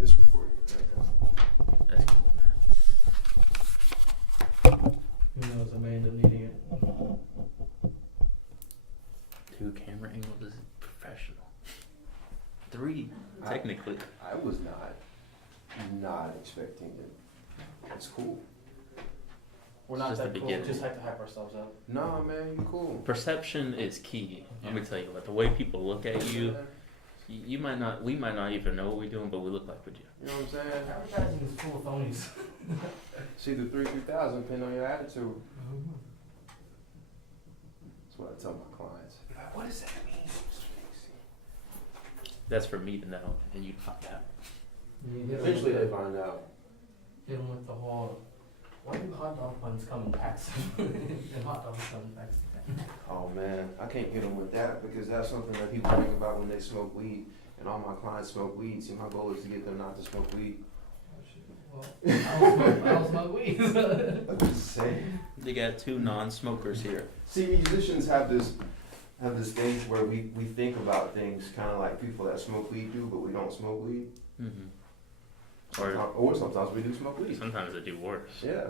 have this recording right That's cool. Who knows, I may end up needing it. 2 camera angles is professional. 3, technically. I was not expecting it. That's cool. We're not Just that the cool, beginning. just like to hype ourselves up. Nah, man, you cool. Perception is key. Let me tell you what, the way people look at you, we might not even know what we're doing, but we look like we do. You know what I'm saying? Advertising is full of phonies. See the 3,000 depending on your attitude. That's what I tell my clients. What does that mean? That's for me to know, and you find out. Eventually they find out. Hit them with the whole, why do hot dog buns come in packs? And hot dogs come in packs. Oh man, I can't get them with that because that's something that people think about when they smoke weed. And all my clients smoke weed. See, my goal is to get them not to smoke weed. Well, I don't smoke weed. I'm just saying. They got 2 non-smokers here. See, musicians have this stage where we think about things kind of like people that smoke weed do, but we don't smoke weed. Mm-hmm. Or sometimes we do smoke weed. Sometimes they do worse. Yeah.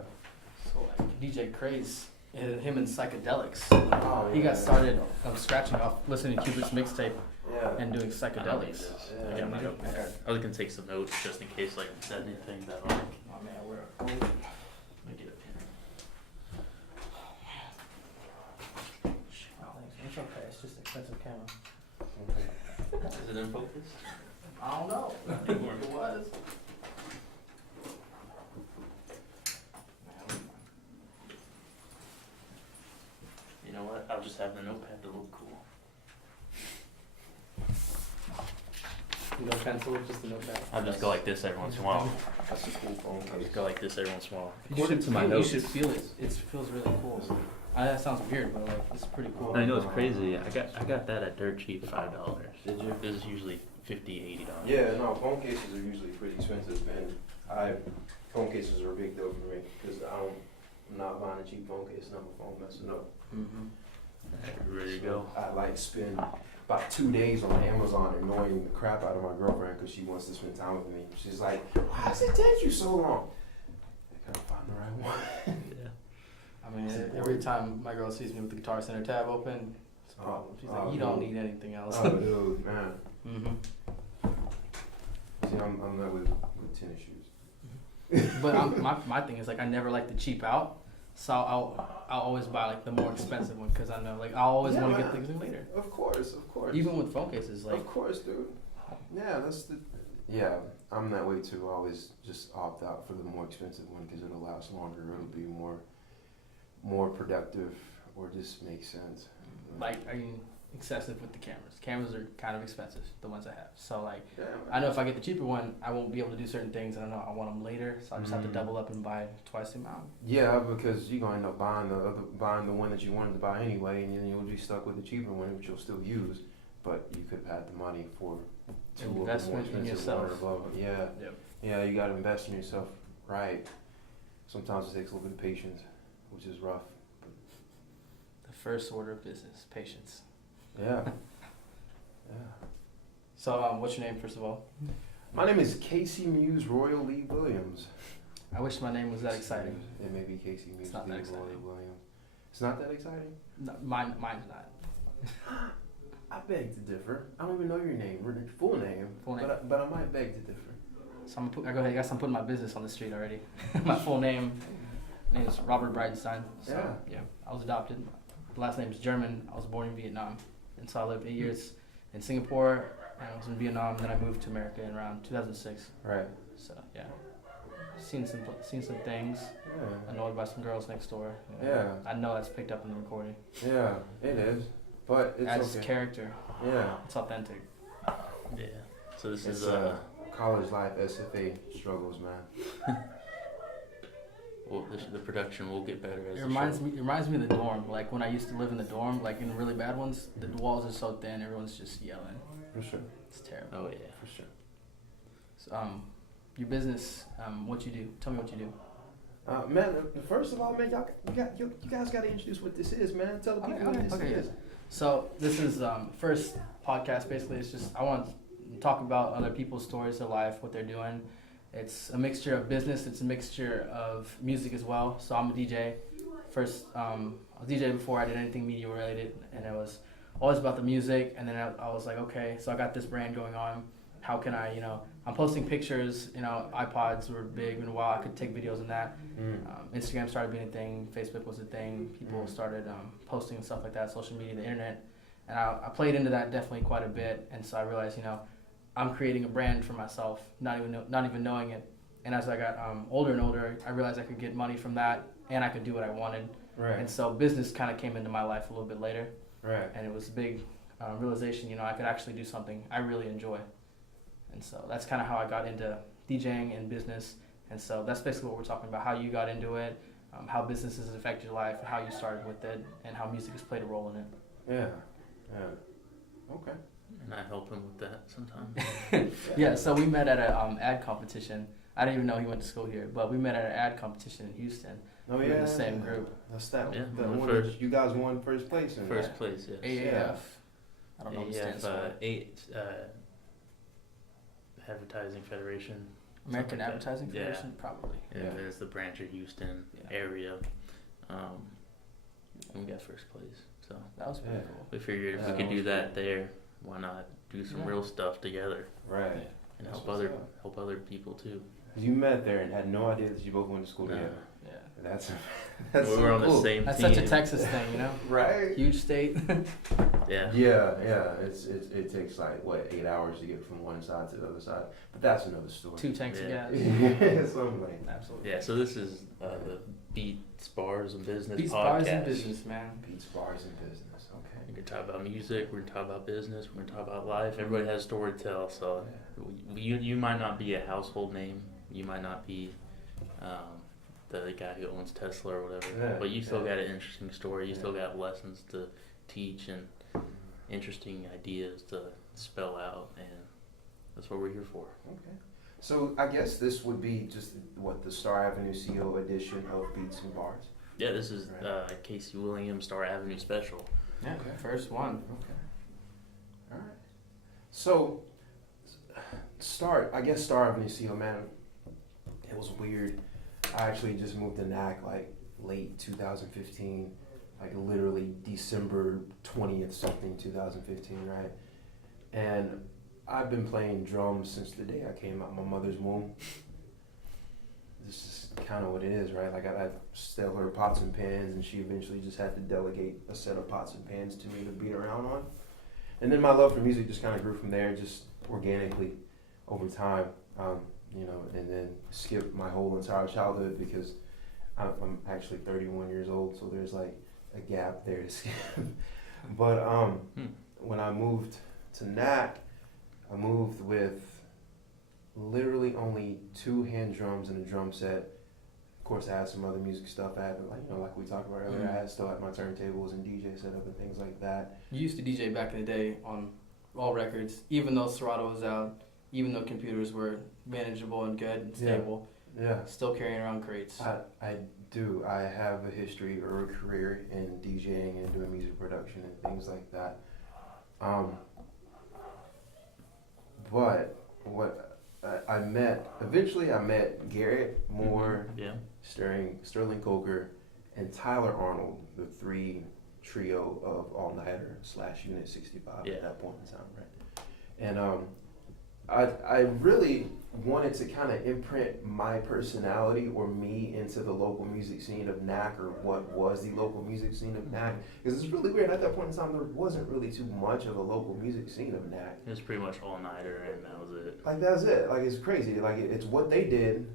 So like DJ Craze, him and psychedelics. Oh, He yeah. got started scratching off, listening to Cuba's mixtape Yeah. and doing psychedelics. Yeah. I got my notepad. I was gonna take some notes just in case, like, said anything that like. Oh man, we're Let me get a pen. It's okay, it's just expensive camera. Okay. Is it in focus? I don't know. It was. You know what? I'll just have the notepad to look cool. No pencil, just a notepad. I'll just go like this every once in a while. That's a cool phone I'll case. just go like this every once in a while. You According should, to my you notes. should feel it. It feels really cool. That sounds weird, but like it's pretty cool. I know it's crazy. I got that at dirt cheap, $5. Did you? This is usually $50, $80. Yeah, no, phone cases are usually pretty expensive, and phone cases are a big deal for me because I'm not buying a cheap phone case and my phone messing up. Mm-hmm. Ready to go. I like spend about 2 days on Amazon annoying the crap out of my girlfriend because she wants to spend time with me. She's like, why does it take you so long? I gotta find the right one. Yeah. I mean, every time my girl sees me with the Guitar Center tab open, it's a problem. She's like, you don't need anything else. Oh, dude, man. Mm-hmm. See, I'm not with tennis shoes. But my thing is like I never like to cheap out, so I'll always buy like the more expensive one because I know like I always want to get things in later. Of course. Even with phone cases, like of course, dude. Yeah, yeah, I'm that way too. I always just opt out for the more expensive one because it'll last longer. It'll be more productive, or just makes sense. like I mean excessive with the cameras. Cameras are kind of expensive, the ones I have. So like Yeah, I know if I get the cheaper one, I won't be able to do certain things. I know I want them later, so I just have to double up and buy twice the amount. yeah, because you're gonna end up buying the one that you wanted to buy anyway, and then you'll be stuck with the cheaper one, which you'll still use, but you could have had the money for two of the more Investment in expensive yourself. one above it. Yeah, Yep. yeah, you gotta invest in yourself, right? Sometimes it takes a little bit of patience, which is rough. The first order of business, patience. Yeah, yeah. So what's your name first of all? My name is Casey Muse Royal Lee Williams. I wish my name was that exciting. It may be Casey Muse It's not Lee that exciting. Royal Williams. It's not that exciting? No, mine's not. I beg to differ. I don't even know your name, your full name. Full name. But I might beg to differ. So I'm gonna I guess I'm putting my business on the street already. My full name is Robert Bridenstine. So yeah, I was adopted. The last name is German. I was born in Vietnam, and so I lived 8 years in Singapore. And I was in Vietnam. Then I moved to America in around 2006. Right. So yeah, seen some things. Yeah. Annoyed by some girls next door. You know. Yeah. I know that's picked up in the recording. Yeah, it is. But it's Adds okay. character. Yeah. It's authentic. Yeah. So this It's is college life SFA struggles, man. well, the production will get better as It reminds me of the dorm. Like when I used to live in the dorm, like in really bad ones, the walls are so thin, everyone's just yelling. For sure. It's terrible. Oh yeah. For sure. So, your business, what you do? Tell me what you do. Man, first of all, man, you guys got to introduce what this is, man. Tell the people what this is. So this is first podcast. Basically, it's just I want talk about other people's stories of life, what they're doing. It's a mixture of business. It's a mixture of music as well. So I'm a DJ. First, I was DJ before I did anything media related, and it was always about the music. And then I was like, okay, so I got this brand going on. How can I, I'm posting pictures. iPods were big in a while. I could take videos on that. Instagram started being a thing. Facebook was a thing. People started posting and stuff like that. Social media, the internet, and I played into that definitely quite a bit. And so I realized, I'm creating a brand for myself, not even knowing it. And as I got older and older, I realized I could get money from that, and I could do what I wanted. Right. And so business kind of came into my life a little bit later. Right. And it was a big realization, I could actually do something I really enjoy. And so that's kind of how I got into DJing and business. And so that's basically what we're talking about, how you got into it, how businesses affect your life, how you started with it, and how music has played a role in it. Yeah. Okay. And I help him with that sometimes. Yeah, so we met at an ad competition. I didn't even know he went to school here, but we met at an ad competition in Houston. Oh, we yeah. were in the same group. That's that. Yeah, The won one first. that you guys won first place in. First place, yes. AAF. I don't know what it stands for. Advertising Federation. American something like that. Advertising Yeah. Federation, probably. And Yeah. then it's the Brancher Houston Yeah. area. And we got first place. So That was pretty Yeah. cool. we figured if Yeah, we that could do was that there, why not do some Yeah. real stuff together Right. Yeah. and That's help what's other up. people too. You met there and had no idea that you both went to school No. together. Yeah. That's we so were on cool. the same That's team. such a Texas thing, Right. Huge state. Yeah. Yeah. It takes like 8 hours to get from one side to the other side, but that's another story. 2 tanks Yeah. of gas. Yeah, something like Absolutely. Yeah. So this is the Beats, Bars, and Business Beats, podcast. bars, and business, man. Beats, bars, and business. Okay. We're gonna talk about music. We're gonna talk about business. We're gonna talk about life. Everybody has a story to tell. So you might not be a household name. You might not be the guy who owns Tesla or whatever. Yeah, But you still yeah. got an interesting story. You still got lessons to teach and interesting ideas to spell out, and that's what we're here for. Okay. So I guess this would be just the Starr Avenue CO edition of Beats and Bars. Yeah, this is Right. Casey Williams Starr Avenue special. Yeah, Okay. first one. Okay. All right. So, Starr Avenue CO, man, it was weird. I actually just moved to NAC like late 2015, like literally December 20th something 2015, right? And I've been playing drums since the day I came out of my mother's womb. This is kind of what it is, right? Like I still her pots and pans, and she eventually just had to delegate a set of pots and pans to me to beat around on. And then my love for music just kind of grew from there, just organically over time, and then skipped my whole entire childhood because I'm actually 31 years old, so there's like a gap there to skip. But when I moved to NAC, I moved with literally only 2 hand drums and a drum set. Of course, I had some other music stuff. I had, like we talked about earlier, I still had my turntables and DJ setup and things like that. You used to DJ back in the day on all records, even though Serato was out, even though computers were manageable and good and stable. Yeah. Still carrying around crates. I do. I have a history or a career in DJing and doing music production and things like that. But what I met Garrett Moore, Yeah. Sterling Coker, and Tyler Arnold, the 3 trio of All Nighter / Unit 65 Yeah. at that point in time, right? And I really wanted to kind of imprint my personality or me into the local music scene of NAC, or what was the local music scene of NAC. Because it's really weird, at that point in time, there wasn't really too much of a local music scene of NAC. It was pretty much all-nighter, and that was it. Like, that's it. Like, it's crazy. Like, it's what they did,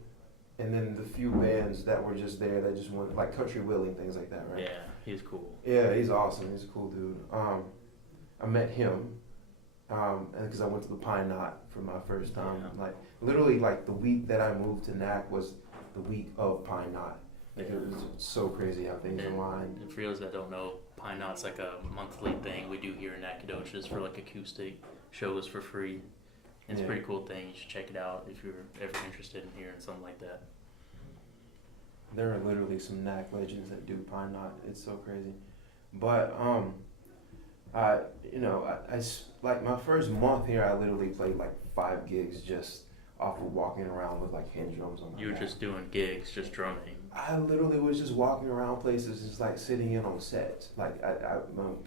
and then the few bands that were just there that just went, like Country Willing, things like that, right? Yeah, he's cool. Yeah, he's awesome. He's a cool dude. I met him because I went to the Pine Knot for my first time. Yeah. Like, literally, like, the week that I moved to NAC was the week of Pine Knot. Like, it was so crazy how things aligned. And for those that don't know, Pine Knot's like a monthly thing we do here in Nacogdoches for like acoustic shows for free. It's a Yeah. pretty cool thing. You should check it out if you're ever interested in hearing something like that. There are literally some NAC legends that do Pine Knot. It's so crazy. But Like my first month here, I literally played like 5 gigs just off of walking around with like hand drums on my You were back. just doing gigs, just drumming. I literally was just walking around places, just like sitting in on sets. Like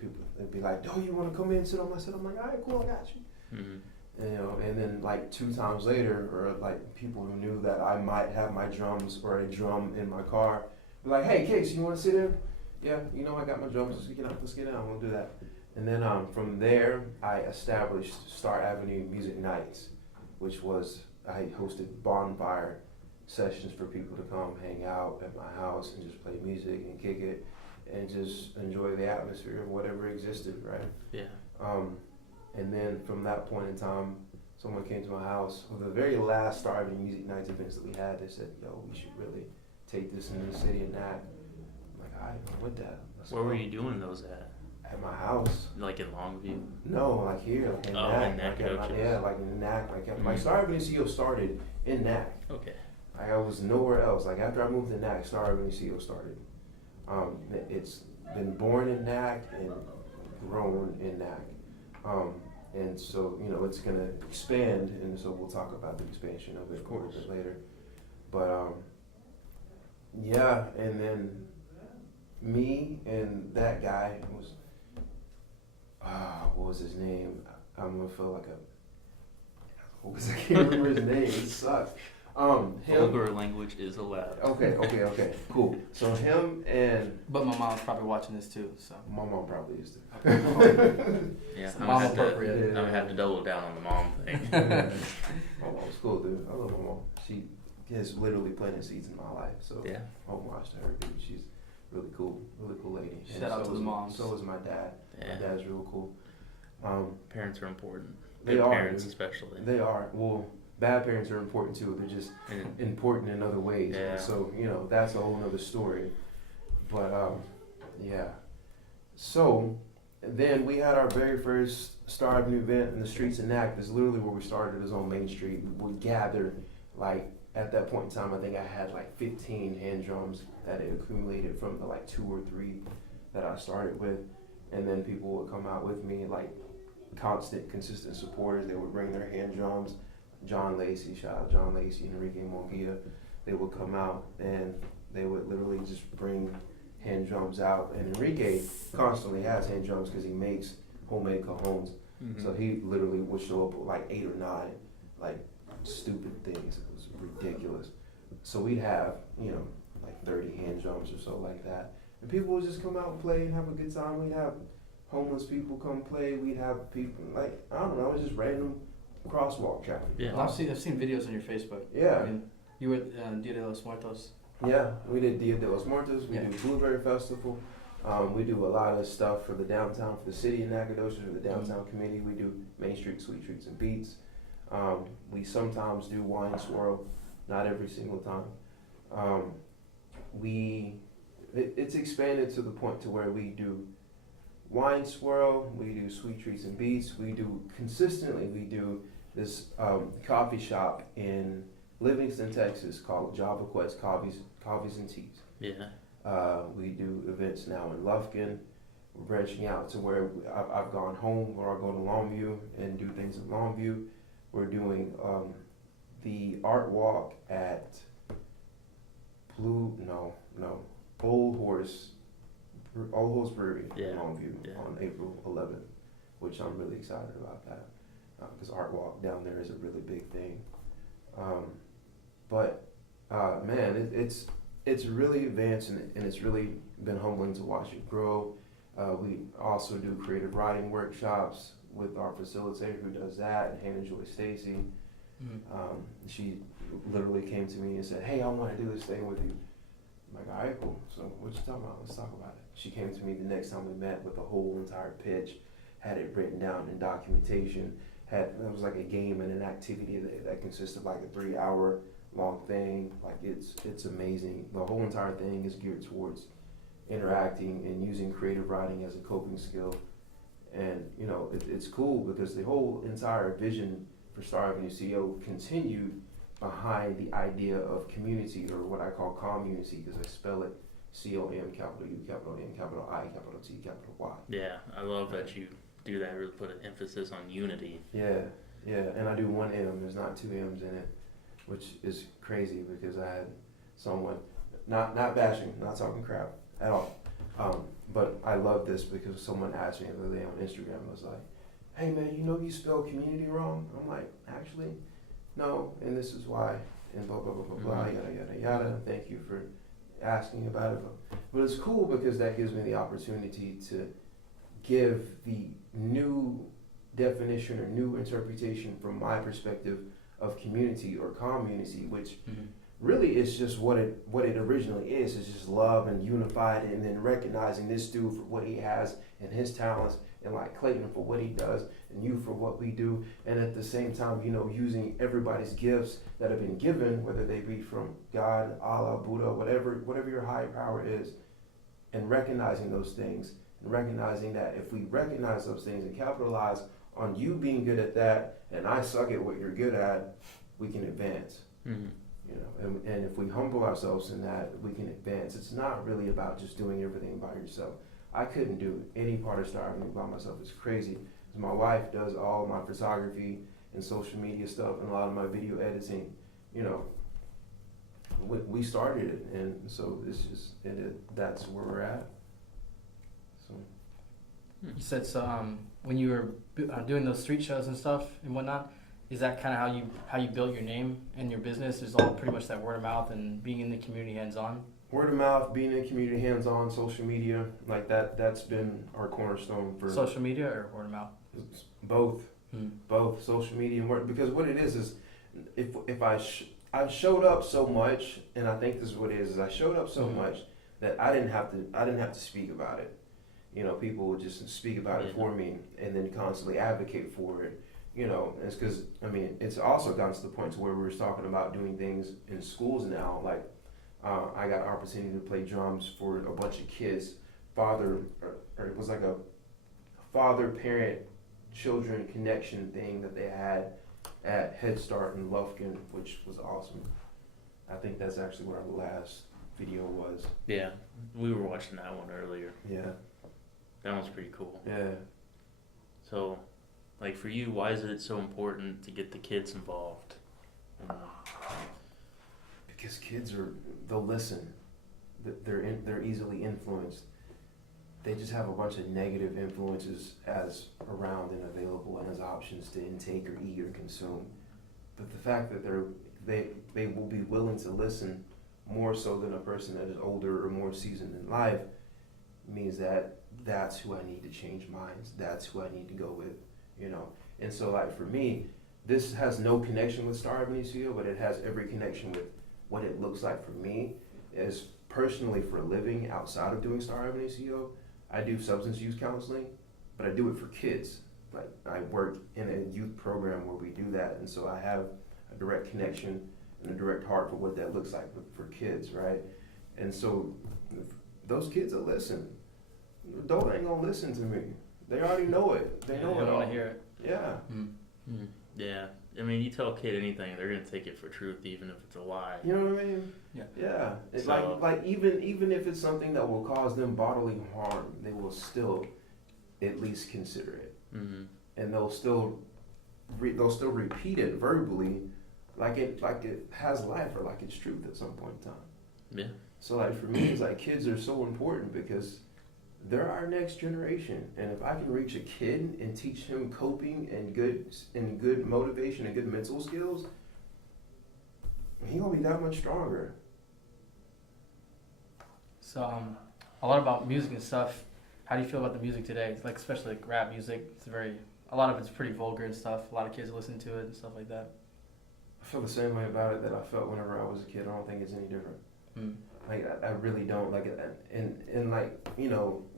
people, they'd be like, "Oh, you want to come in and sit on my set?" I'm like, "All right, cool, I got you." Mm-hmm. And then like 2 times later, or like people who knew that I might have my drums or a drum in my car, be like, "Hey, Case, you want to sit in?" Yeah, I got my drums. Let's get down. We'll do that. And then from there, I established Starr Avenue Music Nights, which was I hosted bonfire sessions for people to come hang out at my house and just play music and kick it and just enjoy the atmosphere of whatever existed, right? Yeah. And then from that point in time, someone came to my house. For the very last Starr Avenue Music Nights events that we had, they said, "Yo, we should really take this into the city and that." I'm like, "All right, I'm with that. Let's Where go." were you doing those at? At my house. Like in Longview? No, like here, like in Oh, NAC. in Like Nacogdoches. like in NAC. Like Mhm. my Starr Avenue CO started in NAC. Okay. Like I was nowhere else. Like after I moved to NAC, Starr Avenue CO started. It's been born in NAC and grown in NAC. And so, it's going to expand, and so we'll talk about the expansion of it a little bit later. But, yeah, and then me and that guy was, what was his name? I'm going to feel like I can't remember his name. It sucks. Him. Vulgar language is allowed. Okay, cool. So him and But my mom's probably watching this too, so. my mom probably used to. Yeah, It's I'm mom gonna have to. appropriate. I'm gonna have to double down on the mom thing. My mom's cool, dude. I love my mom. She has literally planted seeds in my life. So Yeah. homage to her, dude. She's really cool lady. And Shout out to the is- moms. So is my dad. Yeah. My dad's real cool. Parents are important. They Good are, parents, dude. especially. They are. Well, bad parents are important too. They're just And important in other ways. Yeah. And so, that's a whole nother story. But, yeah. So, then we had our very first Starr Avenue event in the streets of NAC. That's literally where we started, is on Main Street. We gathered, like, at that point in time, I think I had like 15 hand drums that had accumulated from the like 2 or 3 that I started with. And then people would come out with me, like consistent supporters. They would bring their hand drums. John Lacey, shout out John Lacey, Enrique Monguia. They would come out and they would literally just bring hand drums out. And Enrique constantly has hand drums because he makes homemade cajones. Mhm. So he literally would show up with like 8 or 9, like stupid things. It was ridiculous. So we'd have, like 30 hand drums or so like that. And people would just come out and play and have a good time. We'd have homeless people come play. We'd have people, like, I don't know, it was just random crosswalk traffic. Yeah. I've seen videos on your Facebook. Yeah. I mean, you were at Dia de los Muertos. Yeah, we did Dia de los Muertos. We Yeah. do Blueberry Festival. We do a lot of stuff for the downtown, for the city of Nacogdoches, for the downtown committee. We do Main Street Sweet Treats and Beats. We sometimes do Wine Swirl, not every single time. It's expanded to the point to where we do Wine Swirl, we do Sweet Treats and Beats, we do this coffee shop in Livingston, Texas called Java Quest Coffees and Teas. Yeah. We do events now in Lufkin. We're branching out to where I've gone home, or I go to Longview and do things in Longview. We're doing the art walk at Old Horse Brewery Yeah. in Longview Yeah. on April 11th, which I'm really excited about that because art walk down there is a really big thing. Man, it's really advanced and it's really been humbling to watch it grow. We also do creative writing workshops with our facilitator who does that, and Hannah Joy Stacy. Mm-hmm. She literally came to me and said, "Hey, I want to do this thing with you." I'm like, "All right, cool. So what you talking about? Let's talk about it." She came to me the next time we met with the whole entire pitch, had it written down in documentation. It was like a game and an activity that consists of like a 3-hour long thing. Like it's amazing. The whole entire thing is geared towards interacting and using creative writing as a coping skill. And it's cool because the whole entire vision for Starr Avenue CO continued behind the idea of community, or what I call community, because I spell it COM, capital U, capital N, capital I, capital T, capital Y. Yeah, I love that you do that. Really put an emphasis on unity. Yeah, and I do one M. There's not two M's in it, which is crazy because I had someone, not bashing, not talking crap at all. But I love this because someone asked me the other day on Instagram, was like, hey man, you spell community wrong? I'm like, actually, no, and this is why, and blah, blah, blah, blah, blah, yada, yada, yada. Thank you for asking about it. But it's cool because that gives me the opportunity to give the new definition or new interpretation from my perspective of community or community, which really is just what it originally is. It's just love and unified, and then recognizing this dude for what he has and his talents, and like Clayton for what he does, and you for what we do, and at the same time, using everybody's gifts that have been given, whether they be from God, Allah, Buddha, whatever your higher power is, and recognizing those things, and recognizing that if we recognize those things and capitalize on you being good at that, and I suck at what you're good at, we can advance. And if we humble ourselves in that, we can advance. It's not really about just doing everything by yourself. I couldn't do any part of Starr Avenue by myself. It's crazy. My wife does all my photography and social media stuff and a lot of my video editing. We started it, and so it's just that's where we're at. So. You said when you were doing those street shows and stuff and whatnot, is that kind of how you built your name and your business? Is all pretty much that word of mouth and being in the community hands-on? Word of mouth, being in community hands-on, social media, like that's been our cornerstone for... Social media or word of mouth? Both. Both social media and word, because what it is if I showed up so much, and I think this is what it is I showed up so much that I didn't have to speak about it. People would just speak about it for me and then constantly advocate for it. It's because, it's also gotten to the point to where we're talking about doing things in schools now. Like, I got an opportunity to play drums for a bunch of kids. It was like a father-parent children connection thing that they had at Head Start in Lufkin, which was awesome. I think that's actually where our last video was. Yeah, we were watching that one earlier. Yeah. That one's pretty cool. Yeah. So, like for you, why is it so important to get the kids involved? Because kids they'll listen. They're easily influenced. They just have a bunch of negative influences as around and available and as options to intake or eat or consume. But the fact that they will be willing to listen more so than a person that is older or more seasoned in life means that that's who I need to change minds. That's who I need to go with, And so, like for me, this has no connection with Starr Avenue CO, but it has every connection with what it looks like for me as personally for a living outside of doing Starr Avenue CO. I do substance use counseling, but I do it for kids. Like I work in a youth program where we do that, and so I have a direct connection and a direct heart for what that looks like for kids, right? And so those kids will listen. The adult ain't gonna listen to me. They already know it. They know it all. They want to hear it. Yeah. Yeah. You tell a kid anything, they're gonna take it for truth, even if it's a lie. You know what I mean? Yeah. Yeah. It's so, like even if it's something that will cause them bodily harm, they will still at least consider it, and they'll still repeat it verbally, like it has life or like it's truth at some point in time. Yeah. So like for me, it's like kids are so important because they're our next generation, and if I can reach a kid and teach him coping and good motivation and good mental skills, he gonna be that much stronger. So a lot about music and stuff. How do you feel about the music today? Like especially like rap music. A lot of it's pretty vulgar and stuff. A lot of kids listen to it and stuff like that. I feel the same way about it that I felt whenever I was a kid. I don't think it's any different. Like I really don't like it, and like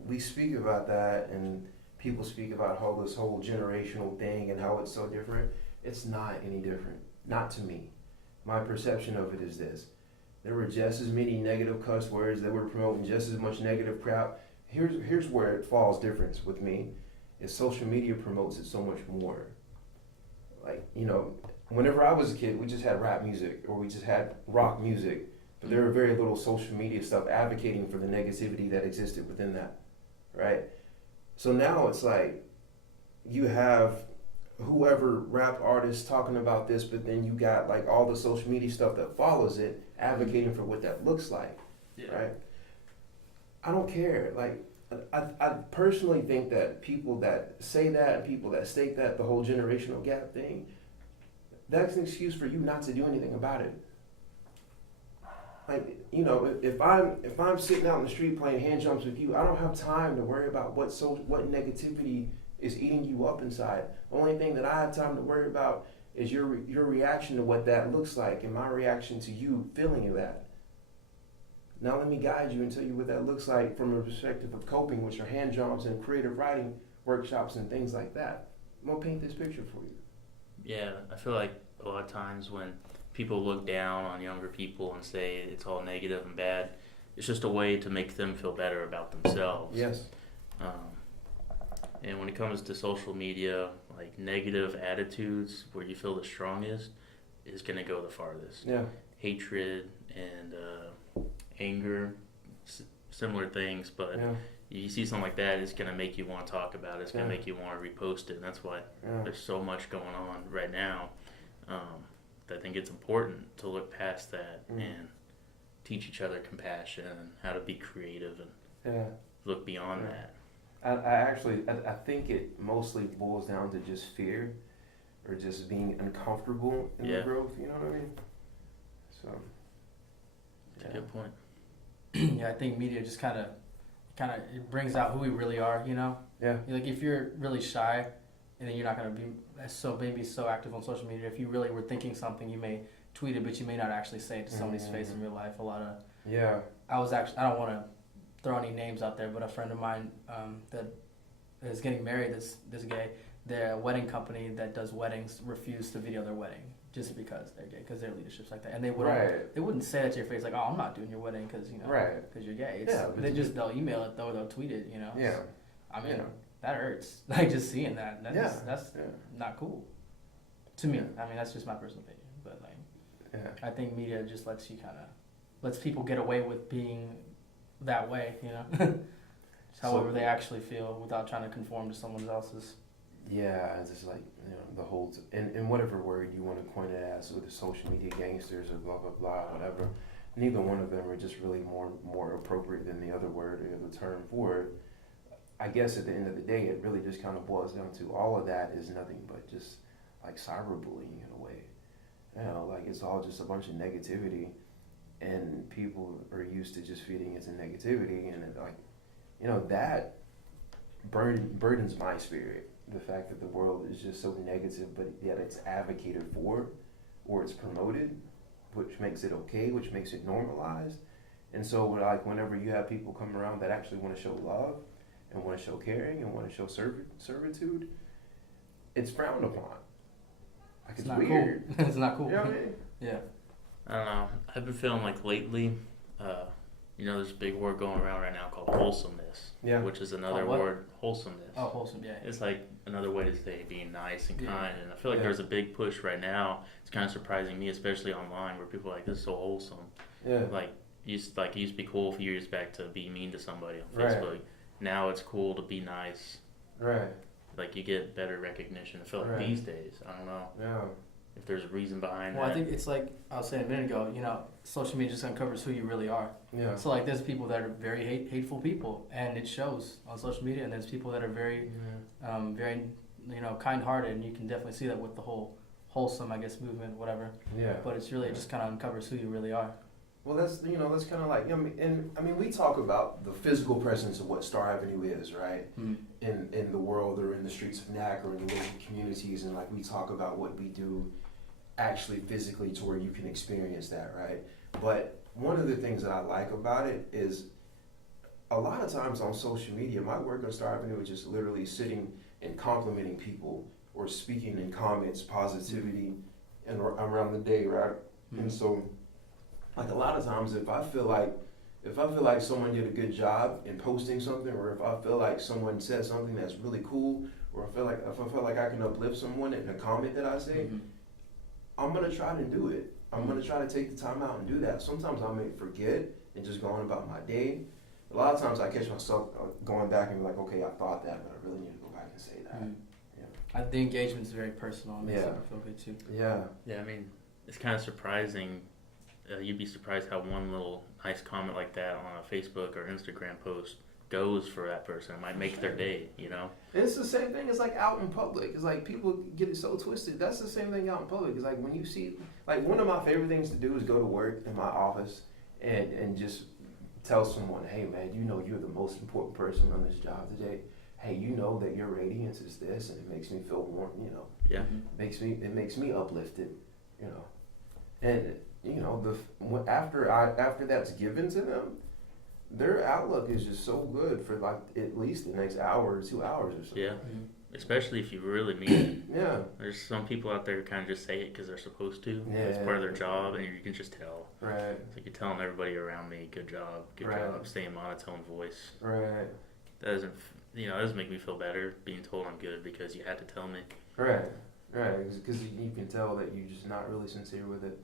we speak about that, and people speak about how this whole generational thing and how it's so different. It's not any different, not to me. My perception of it is this: there were just as many negative cuss words that were promoting just as much negative crap. Here's where it falls difference with me, is social media promotes it so much more. Like whenever I was a kid, we just had rap music or we just had rock music. but there were very little social media stuff advocating for the negativity that existed within that, right? So now it's like you have whoever rap artist talking about this, but then you got like all the social media stuff that follows it advocating for what that looks like, right? I don't care. Like, I personally think that people that say that and people that state that, the whole generational gap thing, that's an excuse for you not to do anything about it. Like, you know, if I'm sitting out in the street playing hand jumps with you, I don't have time to worry about what negativity is eating you up inside. The only thing that I have time to worry about is your reaction to what that looks like and my reaction to you feeling that. Now let me guide you and tell you what that looks like from a perspective of coping, which are hand jobs and creative writing workshops and things like that. I'm gonna paint this picture for you. Yeah, I feel like a lot of times when people look down on younger people and say it's all negative and bad, it's just a way to make them feel better about themselves. Yes. And when it comes to social media, like negative attitudes where you feel the strongest is going to go the farthest. Yeah. Hatred and anger, similar things, but you see something like that, it's going to make you want to talk about it. It's going to make you want to repost it. And that's why there's so much going on right now. I think it's important to look past that and teach each other compassion and how to be creative and look beyond that. I think it mostly boils down to just fear or just being uncomfortable in the growth, you know what I mean? So, that's a good point. Yeah, I think media just kind of it brings out who we really are, you know? Yeah. Like if you're really shy and then you're not going to be so active on social media, if you really were thinking something, you may tweet it, but you may not actually say it to somebody's face in real life. I don't want to throw any names out there, but a friend of mine that is getting married, this gay, their wedding company that does weddings refused to video their wedding just because they're gay, because their leadership's like that, and they wouldn't say that to your face like, oh, I'm not doing your wedding because because you're gay. They'll email it though, they'll tweet it, you know. Yeah. I mean that hurts. Like just seeing that. That's not cool to me. I mean that's just my personal opinion, but like I think media just lets people get away with being that way, you know. However they actually feel without trying to conform to someone else's. Yeah, it's just like, the whole, in whatever word you want to coin it as, with the social media gangsters or blah, blah, blah, whatever, neither one of them are just really more appropriate than the other word or the term for it. I guess at the end of the day, it really just kind of boils down to all of that is nothing but just like cyberbullying in a way. Like it's all just a bunch of negativity, and people are used to just feeding into negativity, and that burdens my spirit. The fact that the world is just so negative, but yet it's advocated for, or it's promoted, which makes it okay, which makes it normalized. And so, whenever you have people come around that actually want to show love, and want to show caring, and want to show servitude, it's frowned upon. Like it's weird. Cool. It's not cool. You know what I mean? Yeah. I don't know. I've been feeling like lately, there's a big word going around right now called wholesomeness, which is another word, wholesomeness. Oh, wholesome, yeah. It's like another way to say being nice and kind, and I feel like there's a big push right now. It's kind of surprising me, especially online, where people are like, this is so wholesome. Yeah. Like, it used to be cool a few years back to be mean to somebody on Facebook. Right. Now it's cool to be nice. Right. Like, you get better recognition. I feel like these days, I don't know. Yeah. If there's a reason behind that. Well, I think it's like I was saying a minute ago, social media just uncovers who you really are. Yeah. So like there's people that are very hateful people, and it shows on social media, and there's people that are very, very, kind-hearted, and you can definitely see that with the whole wholesome, I guess, movement, whatever. Yeah. But it's really, it just kind of uncovers who you really are. Well, that's kind of like, we talk about the physical presence of what Starr Avenue is, right? In the world, or in the streets of NAC, or in the local communities, and like we talk about what we do actually physically to where you can experience that, right? But one of the things that I like about it is a lot of times on social media, my work on Starr Avenue is just literally sitting and complimenting people or speaking in comments, positivity, and around the day, right? And so, like a lot of times, if I feel like someone did a good job in posting something, or if I feel like someone said something that's really cool, or if I feel like I can uplift someone in a comment that I say, I'm gonna try to do it. I'm gonna try to take the time out and do that. Sometimes I may forget and just go on about my day. A lot of times I catch myself going back and be like, okay, I thought that, but I really need to go back and say that. Yeah. I think engagement is very personal and makes Yeah. people feel good too. Yeah. Yeah, I mean, it's kind of surprising. You'd be surprised how one little nice comment like that on a Facebook or Instagram post goes for that person. It might make their day, you know? And it's the same thing as like out in public. It's like people get it so twisted. That's the same thing out in public. It's like when you see, like one of my favorite things to do is go to work in my office and just tell someone, hey man, you know you're the most important person on this job today. Hey, you know that your radiance is this, and it makes me feel warm. You know, Yeah. it makes me uplifted. You know, and you know after that's given to them, their outlook is just so good for like at least the next hour or 2 hours or something. Yeah. Especially if you really mean it. Yeah. There's some people out there who kind of just say it because they're supposed to. Yeah. It's part of their job, and you can just tell. Right. It's like you're telling everybody around me, good job, same monotone voice. Right. That doesn't, that doesn't make me feel better being told I'm good because you had to tell me. Right. Right. Because you can tell that you're just not really sincere with it.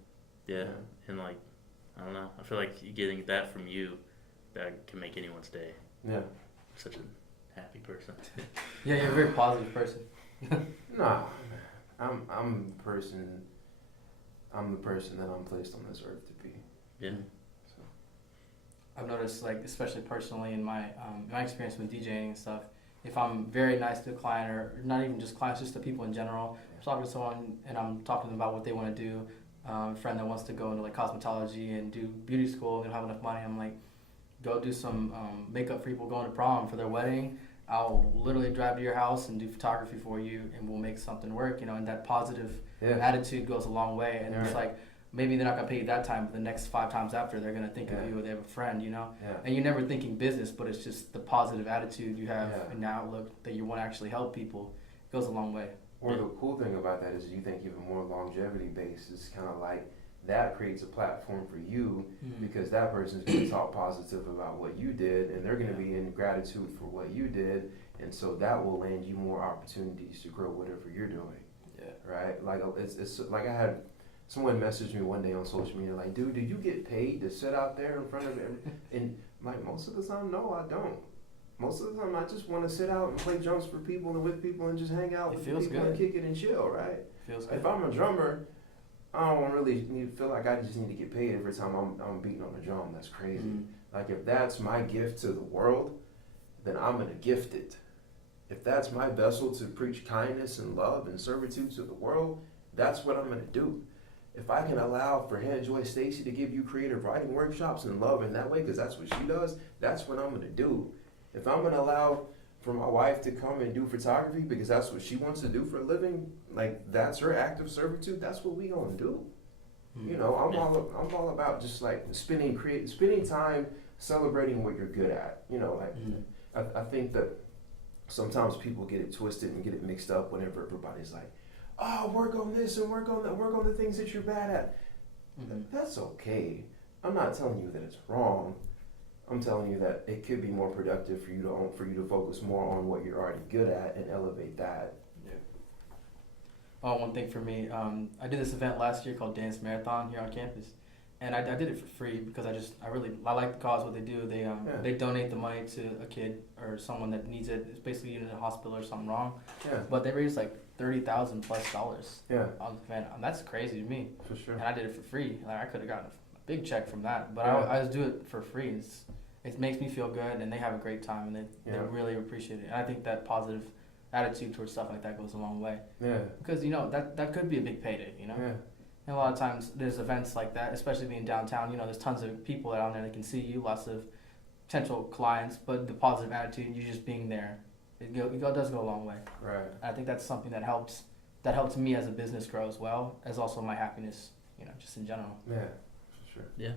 Yeah. And like, I don't know. I feel like getting that from you, that can make anyone's day. Yeah. Such a happy person. Yeah, you're a very positive person. Nah, I'm the person that I'm placed on this earth to be. Yeah. So. I've noticed, like, especially personally in my experience with DJing and stuff, if I'm very nice to a client, or not even just clients, just to people in general, I'm talking to someone and I'm talking to them about what they want to do, a friend that wants to go into like cosmetology and do beauty school, they don't have enough money, I'm like, go do some makeup for people going to prom for their wedding. I'll literally drive to your house and do photography for you, and we'll make something work, and that positive attitude goes a long way. And it's like, maybe they're not going to pay you that time, but the next 5 times after, they're going to think of you, or they have a friend, Yeah. And you're never thinking business, but it's just the positive attitude you have and the outlook that you want to actually help people. It goes a long way. Or the cool thing about that is you think even more longevity based. It's kind of like that creates a platform for you because that person's going to talk positive about what you did, and they're going to be in gratitude for what you did, and so that will land you more opportunities to grow whatever you're doing. Yeah. Right? Like it's like I had someone message me one day on social media like, dude, do you get paid to sit out there in front of it? And like most of the time, no, I don't. Most of the time, I just want to sit out and play drums for people and with people and just hang out with people and kick it and chill, right? Feels good. If I'm a drummer, I don't really feel like I just need to get paid every time I'm beating on the drum. That's crazy. Like if that's my gift to the world, then I'm gonna gift it. If that's my vessel to preach kindness and love and servitude to the world, that's what I'm gonna do. If I can allow for Hannah Joy Stacy to give you creative writing workshops and love in that way, because that's what she does, that's what I'm gonna do. If I'm gonna allow for my wife to come and do photography because that's what she wants to do for a living, like that's her act of servitude, that's what we gonna do. I'm all about just like spending time celebrating what you're good at. I think that sometimes people get it twisted and get it mixed up whenever everybody's like, oh, work on this and work on that, work on the things that you're bad at. That's okay. I'm not telling you that it's wrong. I'm telling you that it could be more productive for you to focus more on what you're already good at and elevate that. Yeah. Oh, one thing for me, I did this event last year called Dance Marathon here on campus, and I did it for free because I like the cause, what they do. They donate the money to a kid or someone that needs it. It's basically in a hospital or something wrong. Yeah. But they raised like $30,000+ on the event. That's crazy to me. For sure. And I did it for free. Like I could have gotten a big check from that, but I just do it for free. It makes me feel good, and they have a great time, and they really appreciate it. And I think that positive attitude towards stuff like that goes a long way. Yeah. Because that could be a big payday. Yeah. And a lot of times there's events like that, especially being downtown. There's tons of people out there that can see you, lots of potential clients, but the positive attitude, you just being there, it does go a long way. Right. And I think that's something that helps me as a business grow as well as also my happiness, just in general. Yeah, for sure. Yeah.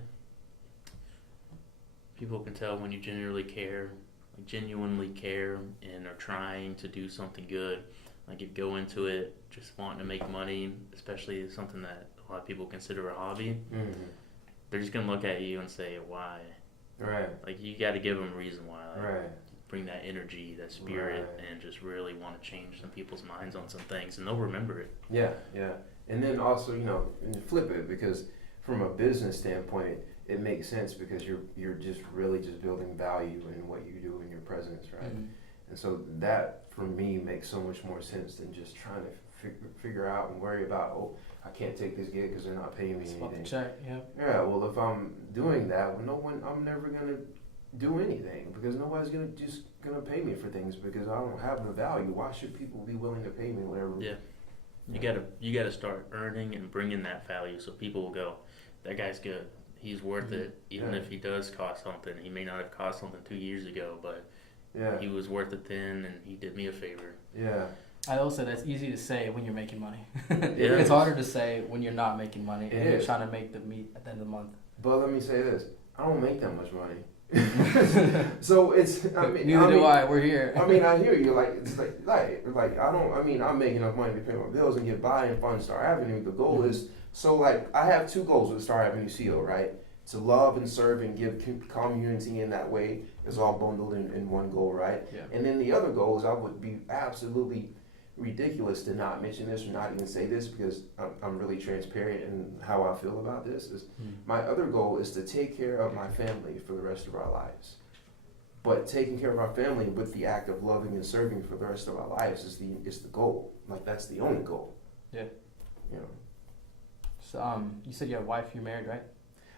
People can tell when you genuinely care and are trying to do something good. Like you go into it just wanting to make money, especially something that a lot of people consider a hobby. They're just going to look at you and say, why? Right. Like you got to give them a reason why. Like, bring that energy, that spirit, and just really want to change some people's minds on some things, and they'll remember it. Yeah, yeah. And then also, and flip it, because from a business standpoint, it makes sense because you're just really just building value in what you do in your presence, right? Mm-hmm. And so that for me makes so much more sense than just trying to figure out and worry about, oh, I can't take this gig because they're not paying me anything. Check, yeah. Yeah, well, if I'm doing that, I'm never gonna do anything because nobody's gonna pay me for things because I don't have the value. Why should people be willing to pay me whatever? Yeah. You gotta start earning and bringing that value so people will go, that guy's good. He's worth it, even if he does cost something. He may not have cost something 2 years ago, but he was worth it then, and he did me a favor. Yeah. I also that's easy to say when you're making money. Yeah. It's harder to say when you're not making money and It you're is. trying to make the meat at the end of the month. But let me say this: I don't make that much money. So it's. Neither do I. We're here. I mean, I hear you. Like it's like I don't. I mean, I'm making enough money to pay my bills and get by and fund Starr Avenue. The goal is so like I have two goals with Starr Avenue CO, right? To love and serve and give community in that way is all bundled in one goal, right? Yeah. And then the other goal is I would be absolutely ridiculous to not mention this or not even say this because I'm really transparent in how I feel about this. Is my other goal is to take care of my family for the rest of our lives. But taking care of our family with the act of loving and serving for the rest of our lives is the goal. Like that's the only goal. Yeah. You know. So you said you have a wife. You're married, right?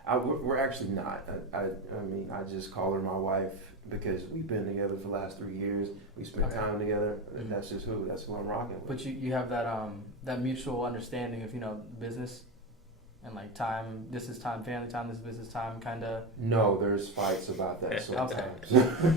We're actually not. I mean, I just call her my wife because we've been together for the last 3 years. We spent time together. And that's just that's who I'm rocking with. But you have that mutual understanding of business and like time. This is time, family time. This is business time, kind of. No, there's fights about that sometimes.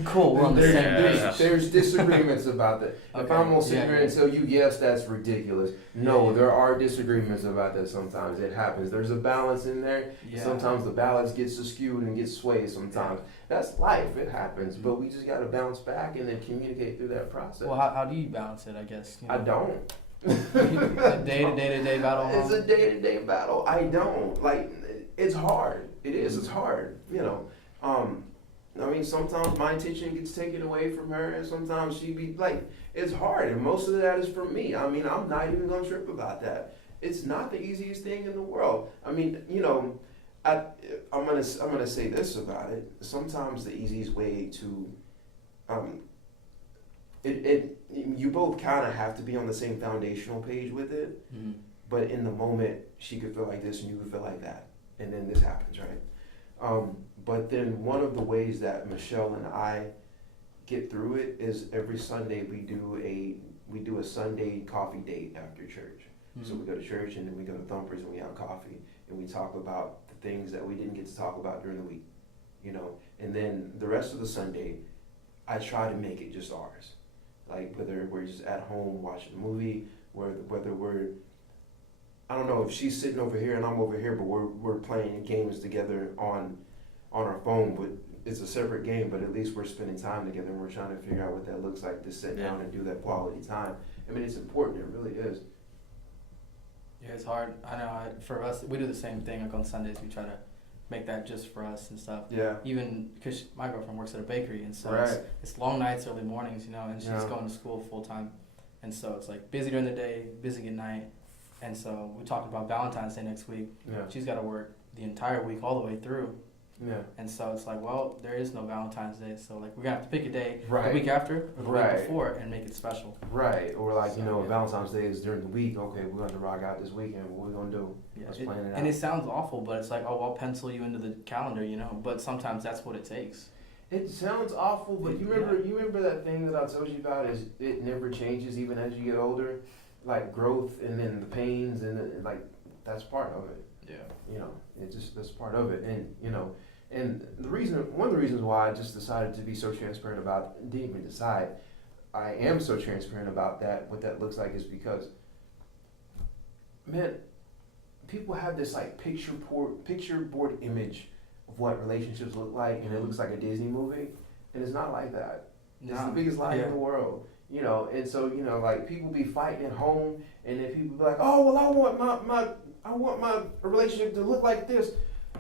Cool, we're on the same page. There's disagreements about that. If Okay. I'm gonna sit here and Yeah. tell you, yes, that's ridiculous. No, Yeah. there are disagreements about that sometimes. It happens. There's a balance in there. Yeah. Sometimes the balance gets skewed and gets swayed sometimes. That's life. It happens. But we just got to bounce back and then communicate through that process. Well, how do you balance it? I guess. I don't. A day-to-day battle. It's a day-to-day battle. I don't. Like, it's hard. It is. It's hard. I mean, sometimes my attention gets taken away from her, and sometimes she be like, it's hard, and most of that is from me. I mean, I'm not even gonna trip about that. It's not the easiest thing in the world. I mean, I'm gonna say this about it. Sometimes the easiest way to, you both kind of have to be on the same foundational page with it. Mm-hmm. But in the moment, she could feel like this and you could feel like that. And then this happens, right? But then one of the ways that Michelle and I get through it is every Sunday we do a Sunday coffee date after church. Mm-hmm. So we go to church and then we go to Thumpers and we have coffee and we talk about the things that we didn't get to talk about during the week, And then the rest of the Sunday, I try to make it just ours. Like whether we're just at home watching a movie, whether we're, I don't know if she's sitting over here and I'm over here, but we're playing games together on our phone, but it's a separate game, but at least we're spending time together and we're trying to figure out what that looks like to sit down and do that quality time. I mean, it's important, it really is. Yeah, it's hard. I know. For us, we do the same thing. Like on Sundays, we try to make that just for us and stuff. Yeah. Even because my girlfriend works at a bakery, and so Right. it's long nights, early mornings, and she's Yeah. going to school full time, and so it's like busy during the day, busy at night, and so we talked about Valentine's Day next week. Yeah. She's got to work the entire week all the way through. Yeah. And so it's like, well, there is no Valentine's Day, so like we're gonna have to pick a day Right. the week after or the Right. week before and make it special. Right. Or like, So, yeah. Valentine's Day is during the week. Okay, we're going to rock out this weekend. What we going to do? Yeah, Let's plan it out. and it sounds awful, but it's like, oh, I'll pencil you into the calendar, But sometimes that's what it takes. It sounds awful, but you remember that thing that I told you about is it never changes even as you get older, like growth and then the pains and like that's part of it. Yeah. That's part of it, and and one of the reasons why I just decided to be so transparent about, didn't even decide, I am so transparent about that, what that looks like is because, man, people have this like picture board image of what relationships look like, and it looks like a Disney movie, and it's not like that. It's the biggest lie in the world, and so like people be fighting at home, and then people be like, oh well, I want my relationship to look like this.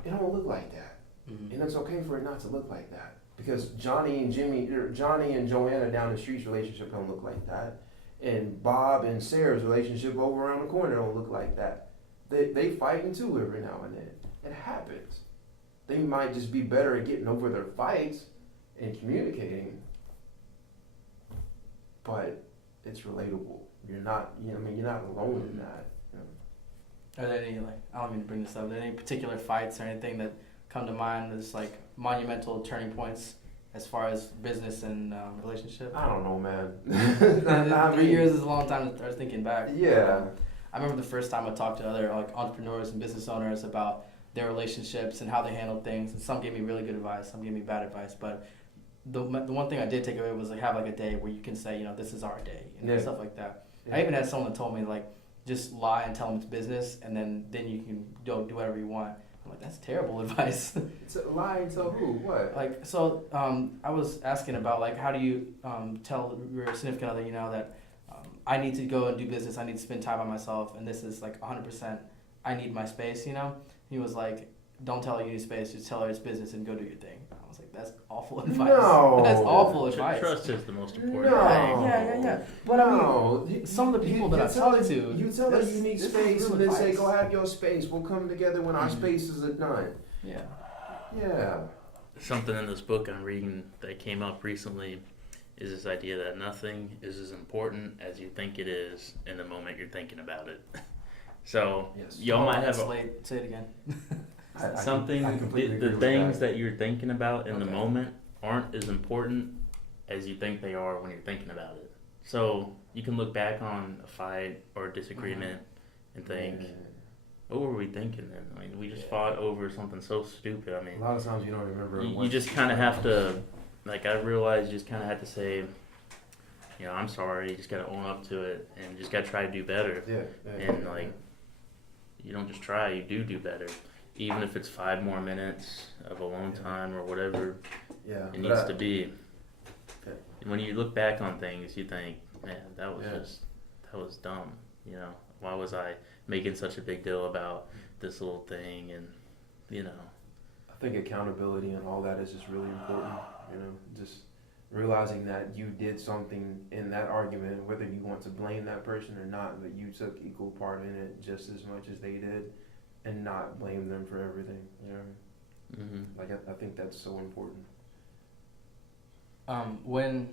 It don't look like that. Mm-hmm. And it's okay for it not to look like that. Because Johnny and Joanna down the street's relationship don't look like that. And Bob and Sarah's relationship over around the corner don't look like that. They fighting too every now and then. It happens. They might just be better at getting over their fights and communicating, but it's relatable. You're not, you're not alone in that. Are there any, like, I don't mean to bring this up, are there any particular fights or anything that come to mind as like monumental turning points as far as business and relationship? I don't know, man. 3 years is a long time to start thinking back. Yeah. I remember the first time I talked to other like entrepreneurs and business owners about their relationships and how they handle things, and some gave me really good advice, some gave me bad advice, but the one thing I did take away was like have like a day where you can say, this is our day and stuff like that. Yeah. I even had someone that told me like just lie and tell them it's business, and then you can do whatever you want. I'm like, that's terrible advice. It's a lie and tell who? What? Like, so I was asking about like how do you tell your significant other that I need to go and do business, I need to spend time by myself, and this is like 100% I need my space. He was like, don't tell her you need space, just tell her it's business and go do your thing. I was like, that's awful advice. No. That's awful advice. Trust is the most important No. thing. Yeah. But I mean, some of the people that I've talked to, you tell her you need space, and then advice. say, go have your space. We'll come together when our spaces are done. Yeah. Yeah. Something in this book I'm reading that came up recently is this idea that nothing is as important as you think it is in the moment you're thinking about it. So Yes. y'all might have Say it again. something. completely agree The with things that. that you're thinking about in the Okay. moment aren't as important as you think they are when you're thinking about it. So you can look back on a fight or a disagreement and think, what were we thinking then? I mean, we just fought over something so stupid. I mean, A lot of times you don't remember. you just kind of have to, like, I realized you just kind of have to say, I'm sorry. You just got to own up to it and just got to try to do better. Yeah. And, like, you don't just try, you do better. Even if it's 5 more minutes of alone time or whatever Yeah. it needs to be. Okay. When you look back on things, you think, man, that was Yeah. that was dumb. Why was I making such a big deal about this little thing? And I think accountability and all that is just really important. Just realizing that you did something in that argument, whether you want to blame that person or not, but you took equal part in it just as much as they did, and not blame them for everything. Like I think that's so important. When,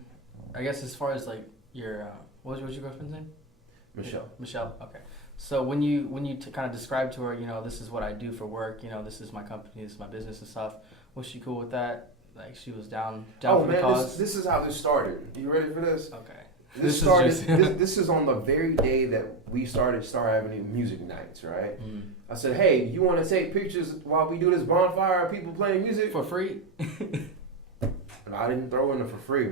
I guess as far as like your, what was your girlfriend's name? Michelle. Okay. So when you kind of describe to her, this is what I do for work. This is my company, this is my business and stuff. Was she cool with that? Like she was down for the cause? This is how this started. You ready for this? Okay. This is on the very day that we started Starr Avenue Music Nights, right? I said, hey, you want to take pictures while we do this bonfire of people playing music? For free? And I didn't throw in it for free.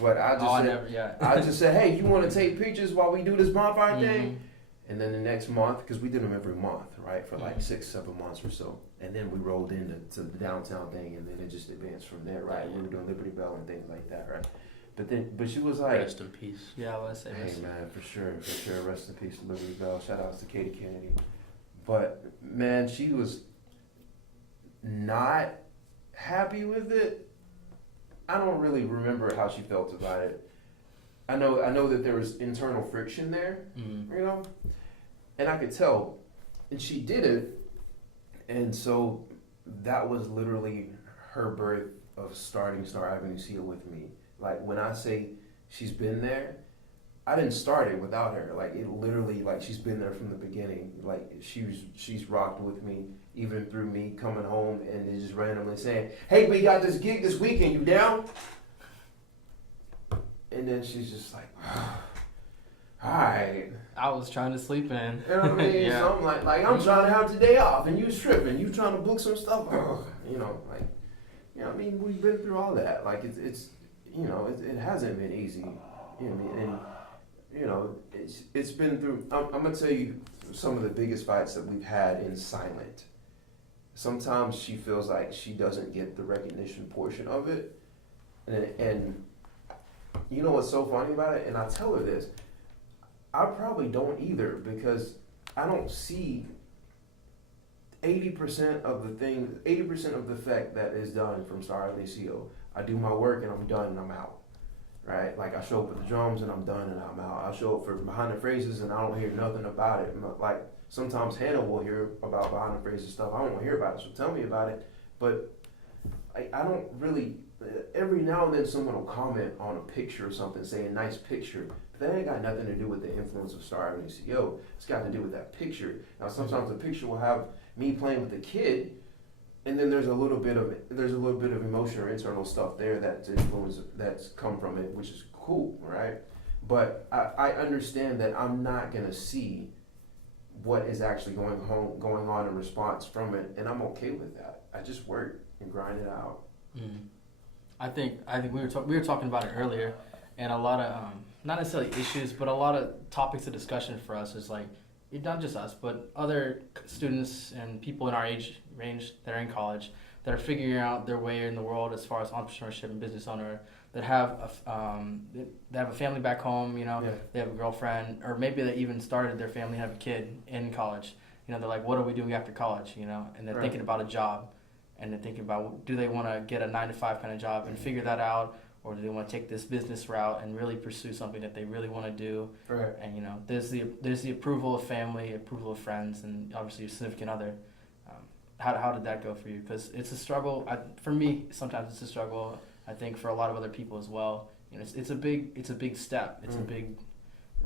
But I just I just said, hey, you want to take pictures while we do this bonfire thing? And then the next month, because we did them every month, right, for like 6-7 months or so. And then we rolled into the downtown thing, and then it just advanced from there, right? We were doing Liberty Bell and things like that, right? But she was like, rest in peace. Yeah, I want to say hey man, for sure. Rest in peace to Liberty Bell. Shout outs to Katie Kennedy. But man, she was not happy with it. I don't really remember how she felt about it. I know that there was internal friction there, and I could tell. And she did it, and so that was literally her birth of starting Starr Avenue CO with me. Like when I say she's been there, I didn't start it without her. Like it literally, like she's been there from the beginning. Like she's rocked with me even through me coming home and just randomly saying, "Hey, we got this gig this weekend. You down?" And then she's just like, "All right." I was trying to sleep in. You know what I mean? Yeah. So I'm like I'm trying to have today off, and you tripping. You trying to book some stuff. I mean, we've been through all that. Like it's it hasn't been easy. You know what I mean? And it's been through. I'm gonna tell you some of the biggest fights that we've had in silent. Sometimes she feels like she doesn't get the recognition portion of it, and you know what's so funny about it? And I tell her this. I probably don't either because I don't see 80% of the effect that is done from Starr Avenue CO. I do my work and I'm done and I'm out, right? Like I show up with the drums and I'm done and I'm out. I show up for behind the phrases and I don't hear nothing about it. Like sometimes Hannah will hear about behind the phrases stuff. I don't want to hear about it, so tell me about it. But I don't really. Every now and then, someone will comment on a picture or something, say a nice picture. But that ain't got nothing to do with the influence of Starr Avenue CO. It's got to do with that picture. Now, sometimes the picture will have me playing with the kid, and then there's a little bit of emotion or internal stuff there that's come from it, which is cool, right? But I understand that I'm not gonna see what is actually going on in response from it, and I'm okay with that. I just work and grind it out. Mm. I think we were talking about it earlier, and a lot of not necessarily issues, but a lot of topics of discussion for us is like, not just us, but other students and people in our age range that are in college that are figuring out their way in the world as far as entrepreneurship and business owner, that have a family back home, you know, Yeah. they have a girlfriend, or maybe they even started their family, have a kid in college. You know, they're like, what are we doing after college? You know, and they're Right. thinking about a job, and they're thinking about, do they want to get a 9-to-5 kind of job and figure that out, or do they want to take this business route and really pursue something that they really want to do? Right. And you know, there's the approval of family, approval of friends, and obviously your significant other. How did that go for you? Because it's a struggle. For me, sometimes it's a struggle. I think for a lot of other people as well. You know, it's a big step. It's a big,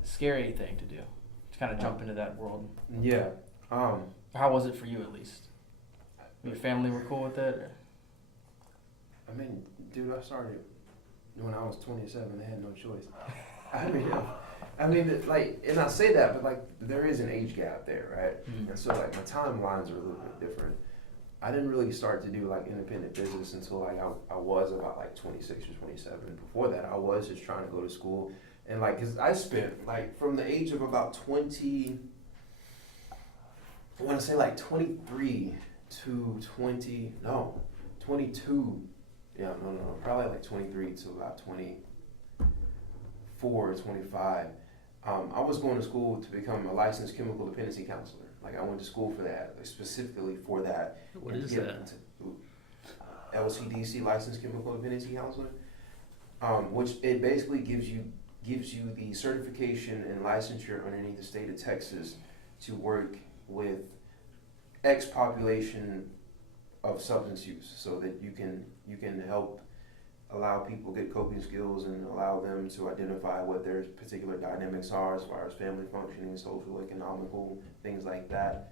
scary thing to do, to kind of jump into that world. Yeah. How was it for you, at least? Your family were cool with it? Or? I mean, dude, I started when I was 27. They had no choice. And I say that, but like, there is an age gap there, right? Mm-hmm. And so like, my timelines are a little bit different. I didn't really start to do like independent business until like I was about like 26 or 27. Before that, I was just trying to go to school, and like, cause I spent like from the age of about 20, I want to say like 23 to 22. Yeah, no, probably like 23 to about 24 or 25. I was going to school to become a licensed chemical dependency counselor. Like, I went to school for that, like, specifically for that. What is that? LCDC, licensed chemical dependency counselor, which it basically gives you the certification and licensure underneath the state of Texas to work with X population of substance use, so that you can help allow people get coping skills and allow them to identify what their particular dynamics are as far as family functioning, social, economical, things like that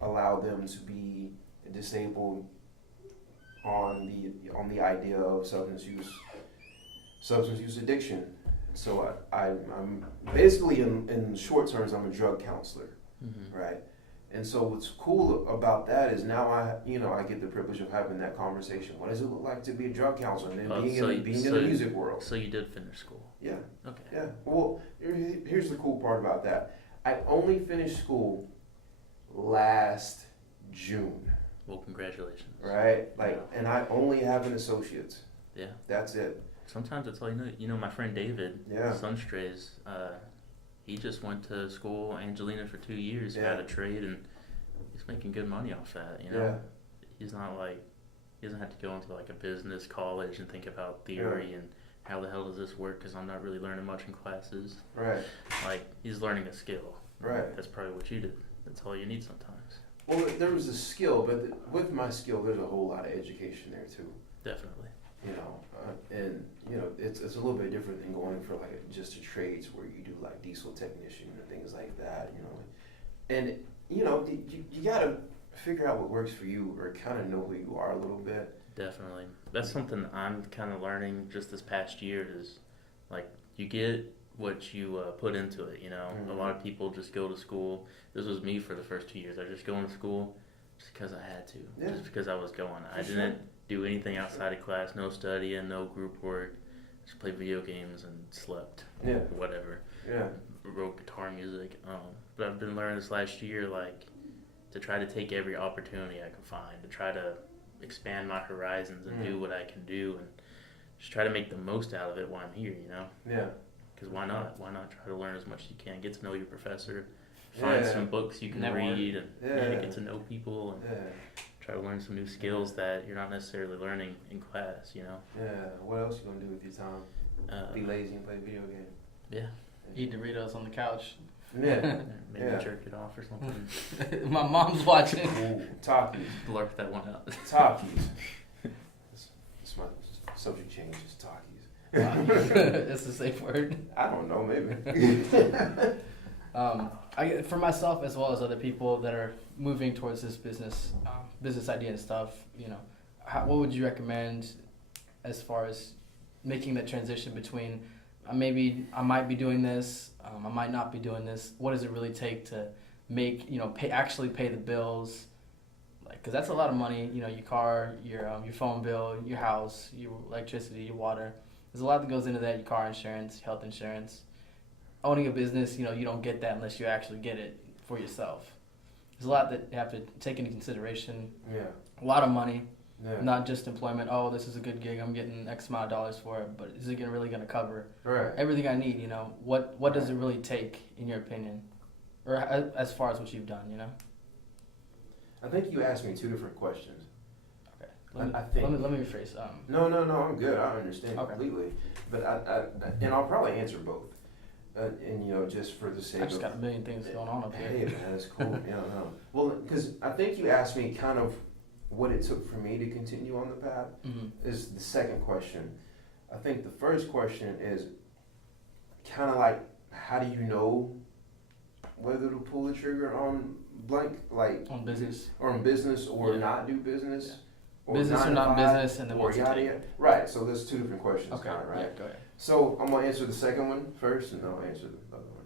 allow them to be disabled on the idea of substance use addiction. So I'm basically, in short terms, I'm a drug counselor, right? And so what's cool about that is now I get the privilege of having that conversation. What does it look like to be a drug counselor and then being in the music world? So you did finish school? Yeah. Okay. Yeah. Well, here's the cool part about that. I only finished school last June. Well, congratulations. Right? And I only have an associate's. Yeah. That's it. Sometimes that's all you know. You know, my friend David, Yeah. Sunstrays, he just went to school, Angelina, for 2 years, Yeah. got a trade, and he's making good money off that, you know? Yeah. He's not like, he doesn't have to go into like a business college and think about theory and how the hell does this work, because I'm not really learning much in classes. Right. Like, he's learning a skill. Right. That's probably what you did. That's all you need sometimes. Well, there was a skill, but with my skill, there's a whole lot of education there too. Definitely. It's a little bit different than going for like just a trades where you do like diesel technician and things like that, and you gotta figure out what works for you, or kind of know who you are a little bit. Definitely. That's something I'm kind of learning just this past year is, like, you get what you put into it, you know? Mm-hmm. A lot of people just go to school. This was me for the first 2 years. I was just going to school just because I had to. Yeah. Just because I was going. I For didn't do anything outside of class, no studying, no group work. Just played video games and slept. Yeah. Whatever. Yeah. Wrote guitar music. But I've been learning this last year, like, to try to take every opportunity I can find, to try to expand my horizons and do what I can do, and just try to make the most out of it while I'm here, you know? Yeah. Because why not? Why not try to learn as much as you can? Get to know your professor, find some books you can read, and get to know people, and try to learn some new skills that you're not necessarily learning in class, you know? Yeah. What else you gonna do with your time? Be lazy and play video games. Yeah. Eat Doritos on the couch. Yeah. Maybe Yeah. jerk it off or something. My mom's watching. Ooh, Takis. Blurp that one out. Talkies. It's my subject change is talkies. It's a safe word. I don't know, maybe. For myself as well as other people that are moving towards this business idea and stuff, you know, what would you recommend as far as making that transition between maybe I might be doing this, I might not be doing this. What does it really take to make, you know, actually pay the bills? Like, cause that's a lot of money. You know, your car, your phone bill, your house, your electricity, your water. There's a lot that goes into that. Your car insurance, health insurance. Owning a business, you know, you don't get that unless you actually get it for yourself. There's a lot that you have to take into consideration. Yeah. A lot of money, Yeah. not just employment. Oh, this is a good gig. I'm getting X amount of dollars for it, but is it really going to cover Right. everything I need? You know, what does it really take in your opinion, or as far as what you've done? You know. I think you asked me two different questions. Okay. I think. Let me rephrase. No, I'm good. I understand Okay. completely. But and I'll probably answer both. And you know, just for the sake I just of. got a million things going on up here. Hey man, that's cool. Yeah, no. Well, because I think you asked me kind of what it took for me to continue on the path. Mm-hmm. Is the second question. I think the first question is kind of like, how do you know whether to pull the trigger on blank, like On business. or on business or Yeah. not do business? Yeah. Business or not business, and then or what's it yada take? yada. Right. So there's two different questions. Okay. Kinda, right. Yeah. Go ahead. So I'm gonna answer the second one first, and then I'll answer the other one.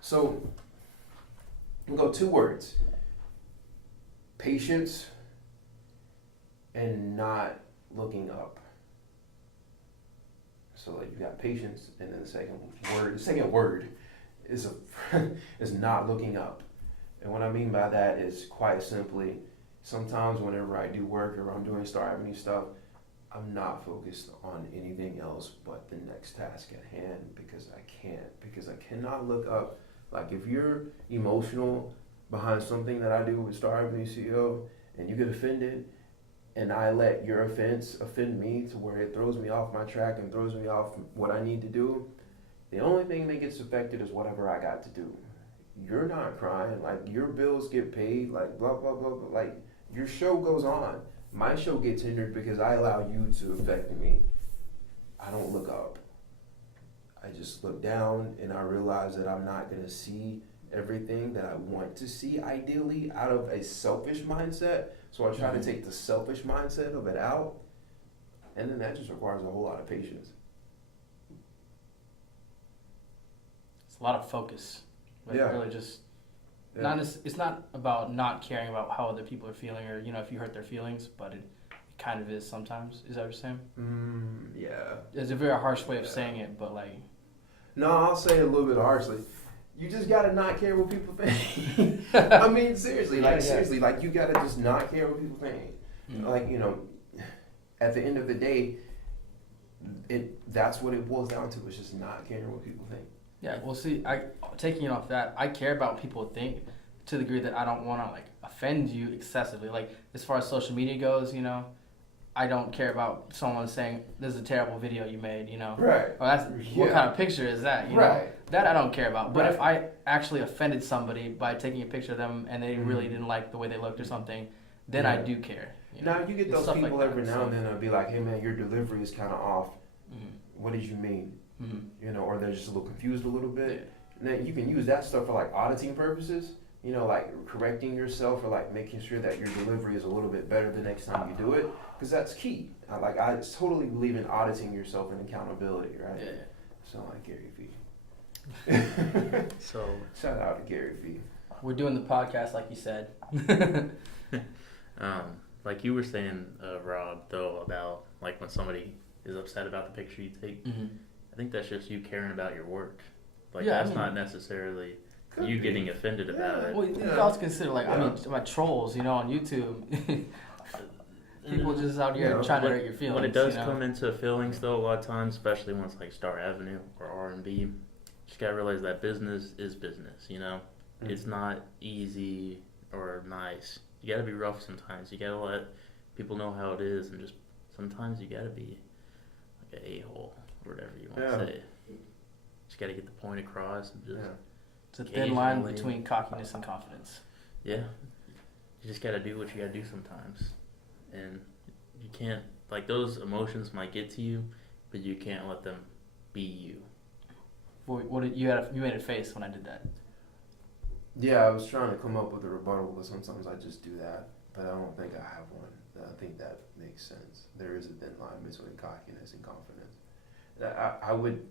So we'll go 2 words: patience and not looking up. So like you got patience, and then the second word is is not looking up. And what I mean by that is quite simply, sometimes whenever I do work or I'm doing Starr Avenue stuff, I'm not focused on anything else but the next task at hand because I cannot look up. Like if you're emotional behind something that I do with Starr Avenue CO and you get offended and I let your offense offend me to where it throws me off my track and throws me off what I need to do, the only thing that gets affected is whatever I got to do. You're not crying, like your bills get paid, like blah, blah, blah, blah, like your show goes on. My show gets hindered because I allow you to affect me. I don't look up. I just look down and I realize that I'm not gonna see everything that I want to see ideally out of a selfish mindset. So I try to take the selfish mindset of it out. And then that just requires a whole lot of patience. It's a lot of focus. Like Yeah. really just Yeah. it's not about not caring about how other people are feeling or, you know, if you hurt their feelings, but it kind of is sometimes. Is that what you're saying? Yeah. It's a very harsh way of Yeah. saying it, but like No, I'll say it a little bit harshly. You just gotta not care what people think. I mean, seriously, like seriously, like you gotta just not care what people think. Mm. Like, you know, at the end of the day, that's what it boils down to, is just not caring what people think. Yeah, well, see, taking it off that, I care about what people think to the degree that I don't want to like offend you excessively. Like as far as social media goes, you know, I don't care about someone saying this is a terrible video you made. You know, Right. or that's what kind of picture is that? You know, Right. that I don't care about. But Right. if I actually offended somebody by taking a picture of them and they really Mhm. didn't like the way they looked or something, then I Yeah. do care. You know? Now you get And those stuff people like every that, now so- and then that'll be like, hey man, your delivery is kind of off. Mhm. What did you mean? Mhm. You know, or they're just a little confused a little bit. Yeah. And then you can use that stuff for like auditing purposes, you know, like correcting yourself or like making sure that your delivery is a little bit better the next time you do it, because that's key. I totally believe in auditing yourself and accountability, right? Yeah. So like Gary Vee. So Shout out to Gary Vee. We're doing the podcast like you said. like you were saying, Rob, though, about like when somebody is upset about the picture you take, Mm-hmm. I think that's just you caring about your work. Like Yeah, I that's mean- not necessarily Could you be. getting offended about Yeah. it. Well, you Yeah. also consider like I Yeah. mean, my trolls, you know, on YouTube. People just out here Yeah. trying to When- hurt your feelings. When it does you know? come into feelings, though, a lot of times, especially when it's like Starr Avenue or R&B, just gotta realize that business is business. You know, Mhm. it's not easy or nice. You gotta be rough sometimes. You gotta let people know how it is, and just sometimes you gotta be like an a-hole or whatever you want Yeah. to say. Just gotta get the point across and just It's a thin line occasionally. between cockiness and confidence. Yeah, you just gotta do what you gotta do sometimes, and you can't, like, those emotions might get to you, but you can't let them be you. What did you made a face when I did that? Yeah, I was trying to come up with a rebuttal, but sometimes I just do that. But I don't think I have one. I think that makes sense. There is a thin line between cockiness and confidence. I would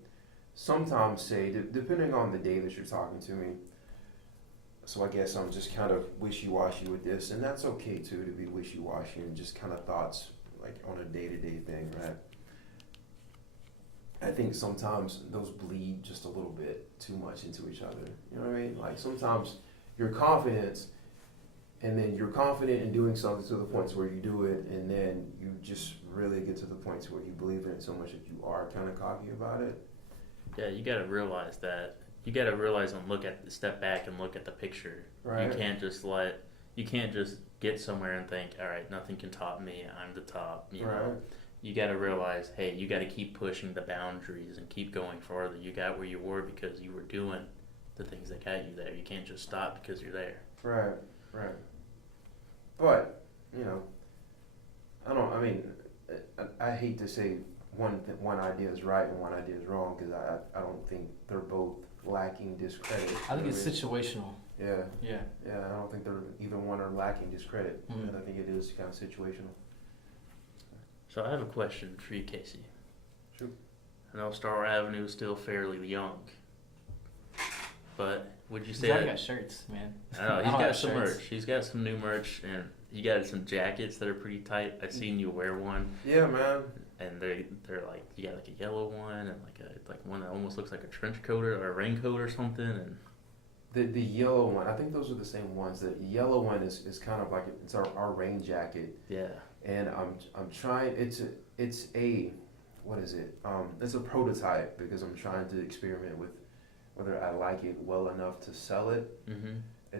sometimes say, depending on the day that you're talking to me, so I guess I'm just kind of wishy-washy with this, and that's okay too, to be wishy-washy and just kind of thoughts like on a day-to-day thing, right? I think sometimes those bleed just a little bit too much into each other. You know what I mean? Like sometimes your confidence, and then you're confident in doing something to the point where you do it, and then you just really get to the point where you believe in it so much that you are kind of cocky about it. Yeah, you gotta realize that. You gotta realize and step back and look at the picture. Right. You can't just get somewhere and think, all right, nothing can top me. I'm the top. You know, you gotta realize, hey, you gotta keep pushing the boundaries and keep going farther. You got where you were because you were doing the things that got you there. You can't just stop because you're there. Right. But, you know, I hate to say one idea is right and one idea is wrong, because I don't think they're both lacking discredit. I think it's situational. Yeah. Yeah. Yeah, I don't think they're even one are lacking discredit. Mm. And I think it is kind of situational. So I have a question for you, Casey. Sure. I know Starr Avenue is still fairly young, but would you say He's already that? got shirts, man. I know I he's don't got have some shirts. merch. He's got some new merch, and he got some jackets that are pretty tight. I've seen you wear one, Yeah, man. and they're like, you got like a yellow one and like one that almost looks like a trench coat or a raincoat or something. And The yellow one, I think those are the same ones. The yellow one is kind of like, it's our rain jacket. yeah, And I'm trying, it's a what is it? It's a prototype, because I'm trying to experiment with whether I like it well enough to sell it. mm-hmm.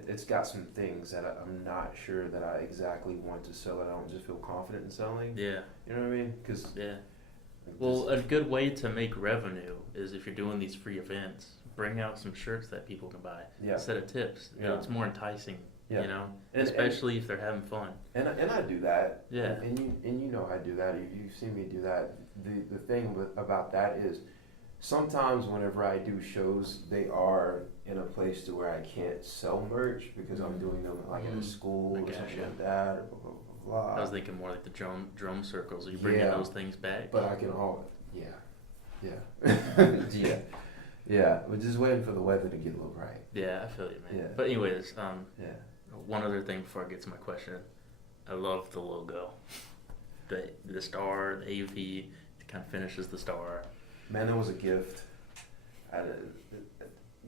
It's got some things that I'm not sure that I exactly want to sell it. I don't just feel confident in selling. Yeah, You know what I mean? Because yeah. Well, a good way to make revenue is if you're doing these free events, bring out some shirts that people can buy yeah, instead of tips. Yeah. It's more enticing, yeah. you know, And- especially if they're having fun. And I do that. Yeah. And you know I do that. You've seen me do that. The thing about that is, sometimes whenever I do shows, they are in a place to where I can't sell merch because I'm doing them like at a school I or gotcha. something like that, or blah, blah, blah, blah. I was thinking more like the drum circles. Are you bringing Yeah. those things back? But I can yeah, yeah. We're just waiting for the weather to get a little right. Yeah, I feel you, man. Yeah. But anyways, Yeah. one other thing before I get to my question. I love the logo. The star, the AV, it kind of finishes the star. Man, that was a gift.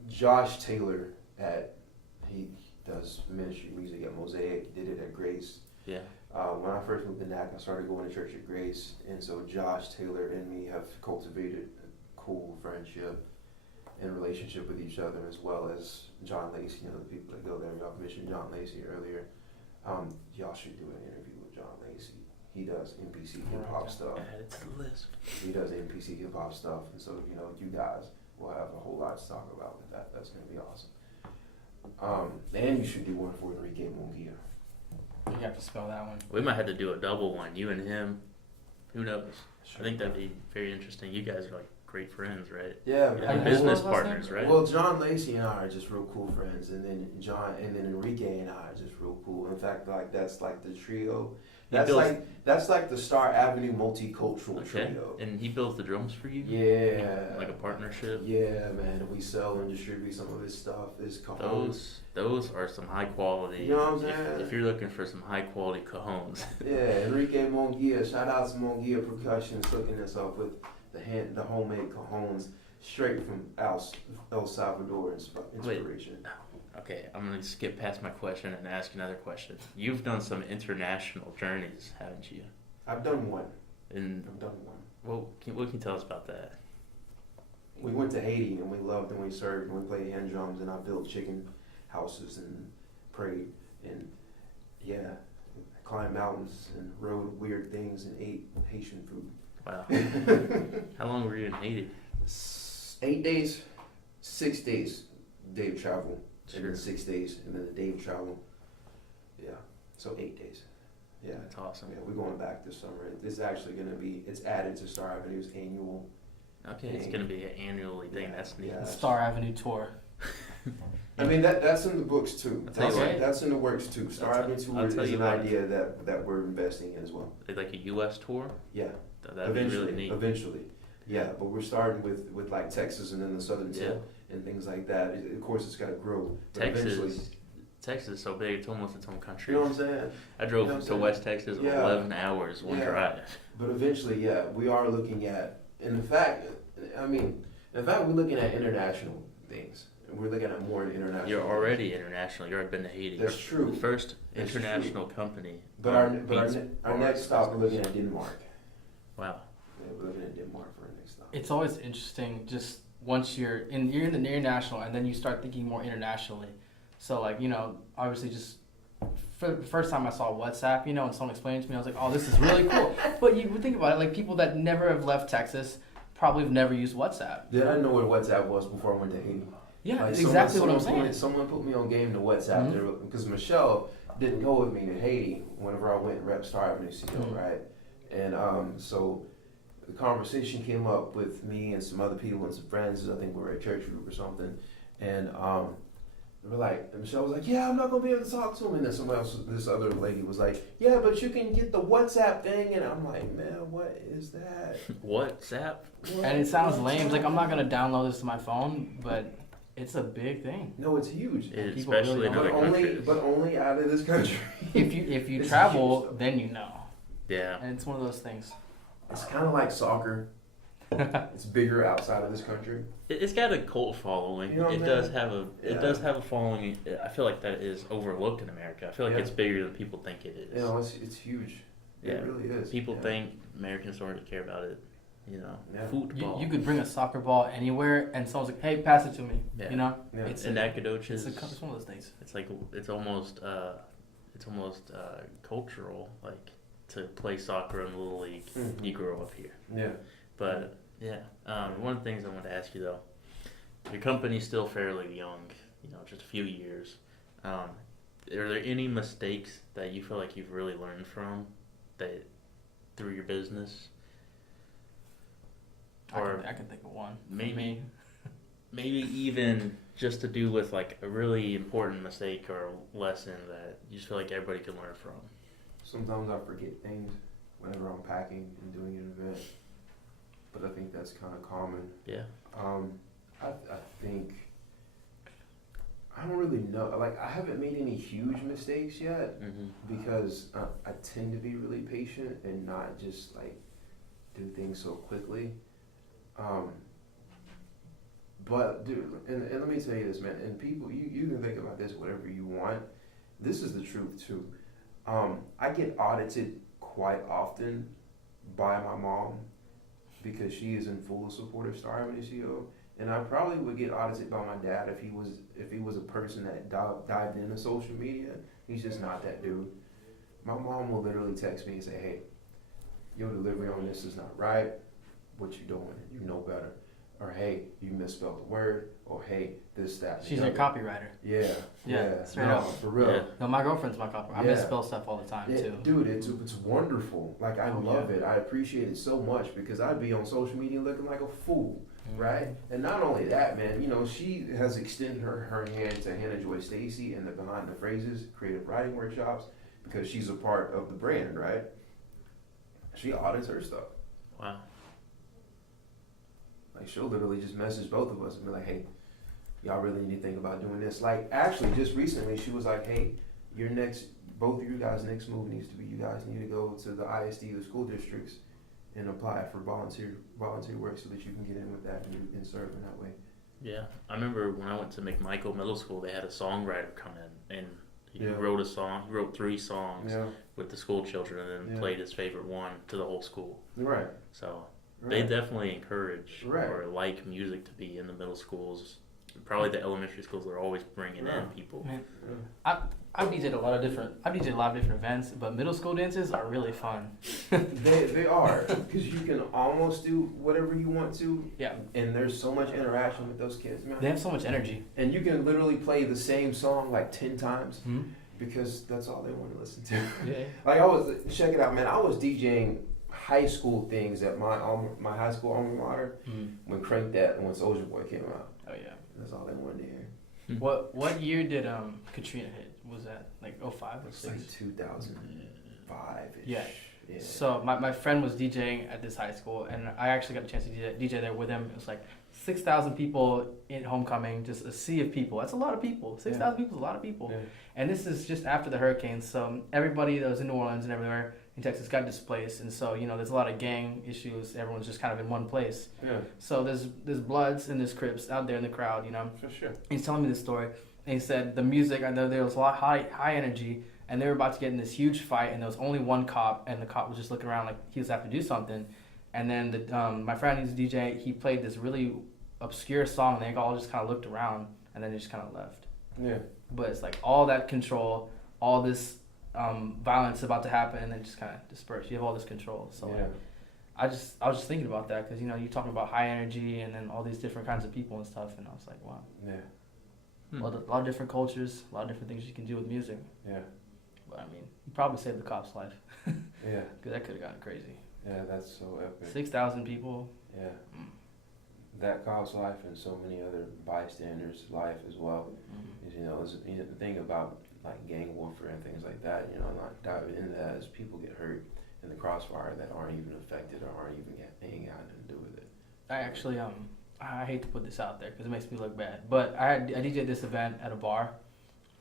Josh Taylor he does ministry music at Mosaic, did it at Grace. Yeah. When I first moved to NAC, I started going to church at Grace, and so Josh Taylor and me have cultivated a cool friendship and relationship with each other, as well as John Lacey and other people that go there. Y'all mentioned John Lacey earlier. Y'all should do an interview with John Lacey. He does NPC hip hop stuff. Add it to the list. He does NPC hip hop stuff, and so you guys will have a whole lot to talk about with that. That's gonna be awesome. And you should do one for Enrique Munguia. You have to spell that one. We might have to do a double one. You and him. Who knows? I think that'd be very interesting. You guys are like great friends, right? Yeah, Yeah, man. business What was his partners, name? right? Well, John Lacey and I are just real cool friends, and then Enrique and I are just real cool. In fact, like that's like the trio. He That's builds- that's like the Starr Avenue multicultural Okay. trio. And he builds the drums for you? Yeah. Like a partnership? Yeah, man. And we sell and distribute some of his stuff. His cajones. Those are some high quality. You know what I'm saying? If you're looking for some high quality cajones. Yeah, Enrique Munguia. Shout out to Munguia Percussion hooking us up with the homemade cajones straight from El Salvador inspiration. Okay, I'm gonna skip past my question and ask another question. You've done some international journeys, haven't you? I've done one. And I've done one. what can you tell us about that? We went to Haiti and we loved and we served and we played hand drums and I built chicken houses and prayed and yeah, I climbed mountains and rode weird things and ate Haitian food. Wow. How long were you in Haiti? 8 days, 6 days. day of travel, and Sure. then 6 days, and then a day of travel. Yeah, so 8 days. Yeah, That's awesome. yeah, we're going back this summer. It's actually going to be, it's added to Starr Avenue's annual. Okay, it's gonna be an annually thing. Yeah, That's neat. yeah. The Starr Avenue tour. I mean, that's in the books too. I'll tell you what. That's in the works too. Starr I'll Avenue tell Tour is you an what. idea that we're investing in as well. Like a U.S. tour. Yeah, That'd be really neat. Eventually, yeah. But we're starting with like Texas and then the southern tip and things like that. Of course, it's got to grow. But eventually, Texas is so big; it's almost its own country. you know what I'm saying? I drove You know what I'm to saying? West Texas, Yeah. 11 hours one Yeah. drive. But eventually, yeah, we are looking at. In fact, we're looking at international things. We're looking at more international. You're things. already international. You've already been to Haiti. That's true. The first That's international company. But our beats our next stop, we're looking at Denmark. Wow. Yeah, we're looking at Denmark for our next stop. It's always interesting just once you're in the international and then you start thinking more internationally. So like, you know, obviously just for the first time I saw WhatsApp, you know, and someone explained it to me, I was like, oh, this is really cool. But you would think about it, like people that never have left Texas probably have never used WhatsApp. Did I know what WhatsApp was before I went to Haiti? Yeah, Like, exactly what I'm saying. Someone put me on game to WhatsApp because Michelle didn't go with me to Haiti whenever I went and rep Starr Avenue CO, right? And so the conversation came up with me and some other people and some friends. I think we were at church group or something, and we're like, and Michelle was like, "Yeah, I'm not gonna be able to talk to him." And then somebody else, this other lady, was like, "Yeah, but you can get the WhatsApp thing." And I'm like, "Man, what is that?" WhatsApp? And it sounds lame. It's like I'm not gonna download this to my phone, but it's a big thing. No, it's huge. People Especially really in don't. other countries. But only out of this country. If you It's travel, huge, though. then you know. Yeah. And it's one of those things. It's kind of like soccer. It's bigger outside of this country. It's got a cult following. You know what It I does mean? have a Yeah. it does have a following. I feel like that is overlooked in America. I feel like Yeah. it's bigger than people think it is. You know, it's huge. Yeah. It really is. People Yeah. think Americans don't really care about it. You know, Yeah. football. You could bring a soccer ball anywhere, and someone's like, "Hey, pass it to me." Yeah. You know, Yeah. it's and Nacogdoches. it's one of those things. It's like it's almost cultural, like to play soccer in the little league. Mhm. You grow up here, Yeah. but yeah. One of the things I wanted to ask you though, your company's still fairly young. You know, just a few years. Are there any mistakes that you feel like you've really learned from that through your business? Or I can think of one. For maybe- me. Maybe even just to do with like a really important mistake or lesson that you just feel like everybody can learn from. Sometimes I forget things whenever I'm packing and doing an event, but I think that's kind of common. Yeah. I think I don't really know. Like I haven't made any huge mistakes yet Mm-hmm. because I tend to be really patient and not just like do things so quickly. But dude, and let me tell you this, man. And people, you can think about this whatever you want. This is the truth too. I get audited quite often by my mom because she is in full support of Starr Avenue CO. And I probably would get audited by my dad if he was a person that dived into social media. He's just not that dude. My mom will literally text me and say, "Hey, your delivery on this is not right. What you doing? You know better." Or, "Hey, you misspelled the word." Or, "Hey, this, that. and She's the your other." copywriter. Yeah. Yeah, straight no, up. for real. Yeah. No, my girlfriend's my copywriter. I Yeah. misspell stuff all the time too. Dude, it's wonderful. Like I Oh, love yeah. it. I appreciate it so much because I'd be on social media looking like a fool, Mhm. right? And not only that, man. You know, she has extended her hand to Hannah Joy Stacy and the Behind the Phrases creative writing workshops because she's a part of the brand, right? She audits her stuff. Wow. Like she'll literally just message both of us and be like, "Hey, y'all really need to think about doing this." Like actually, just recently, she was like, "Hey, both of you guys' next move needs to be you guys need to go to the ISD, the school districts, and apply for volunteer work so that you can get in with that and serve in that way." Yeah, I remember when I went to McMichael Middle School, they had a songwriter come in and he Yeah. wrote a song. He wrote 3 songs Yeah, with the school children and then Yeah. played his favorite one to the whole school. right. So they Right. definitely encourage Right. or like music to be in the middle schools probably the elementary schools are always bringing in people. Man, I've DJed a lot of different events, but middle school dances are really fun. They are, because you can almost do whatever you want to, Yeah, and there's so much interaction with those kids, man. they have so much energy. And you can literally play the same song like 10 times Hmm? because that's all they want to listen to. Yeah. Like check it out, man. I was DJing high school things at my high school alma mater when Crank That and when Soulja Boy came out. Oh yeah. That's all they wanted to hear. What year did Katrina hit? Was that like 05 or It's 6? like 2005-ish. Yeah. Yeah. So my friend was DJing at this high school, and I actually got a chance to DJ there with him. It was like 6,000 people in homecoming, just a sea of people. That's a lot of people. 6,000 people is a lot of people. Yeah. And this is just after the hurricane, so everybody that was in New Orleans and everywhere in Texas got displaced, and so there's a lot of gang issues. Everyone's just kind of in one place. Yeah. So there's Bloods and there's Crips out there in the crowd, For sure. He's telling me this story, and he said the music, I know there was a lot high energy, and they were about to get in this huge fight, and there was only one cop, and the cop was just looking around like he was have to do something, and then my friend who's a DJ, he played this really obscure song, and they all just kind of looked around, and then they just kind of left. Yeah. But it's like all that control, all this violence about to happen, and then just kind of disperse. You have all this control, so Yeah. I was just thinking about that because you're talking about high energy and then all these different kinds of people and stuff, and I was like, wow. Yeah. A lot of different cultures, a lot of different things you can do with music. Yeah. But I mean, you probably saved the cop's life Yeah. because that could have gotten crazy. Yeah. That's so epic. 6,000 people. Yeah. That cop's life and so many other bystanders' life as well. Is, the thing about like gang warfare and things like that, not diving into that, is people get hurt in the crossfire that aren't even affected or aren't even ain't got nothing to do with it. I actually I hate to put this out there because it makes me look bad, but I DJed this event at a bar,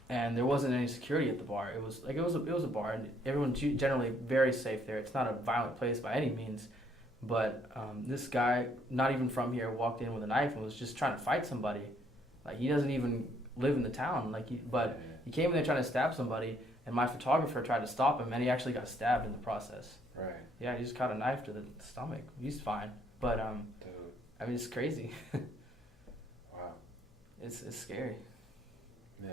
and there wasn't any security at the bar. It was a bar, and everyone's generally very safe there. It's not a violent place by any means, but this guy, not even from here, walked in with a knife and was just trying to fight somebody. Like, he doesn't even live in the town. But he came in there trying to stab somebody, and my photographer tried to stop him, and he actually got stabbed in the process. Right. Yeah, he just caught a knife to the stomach. He's fine, but Dude. I mean, it's crazy. Wow. It's scary. Yeah.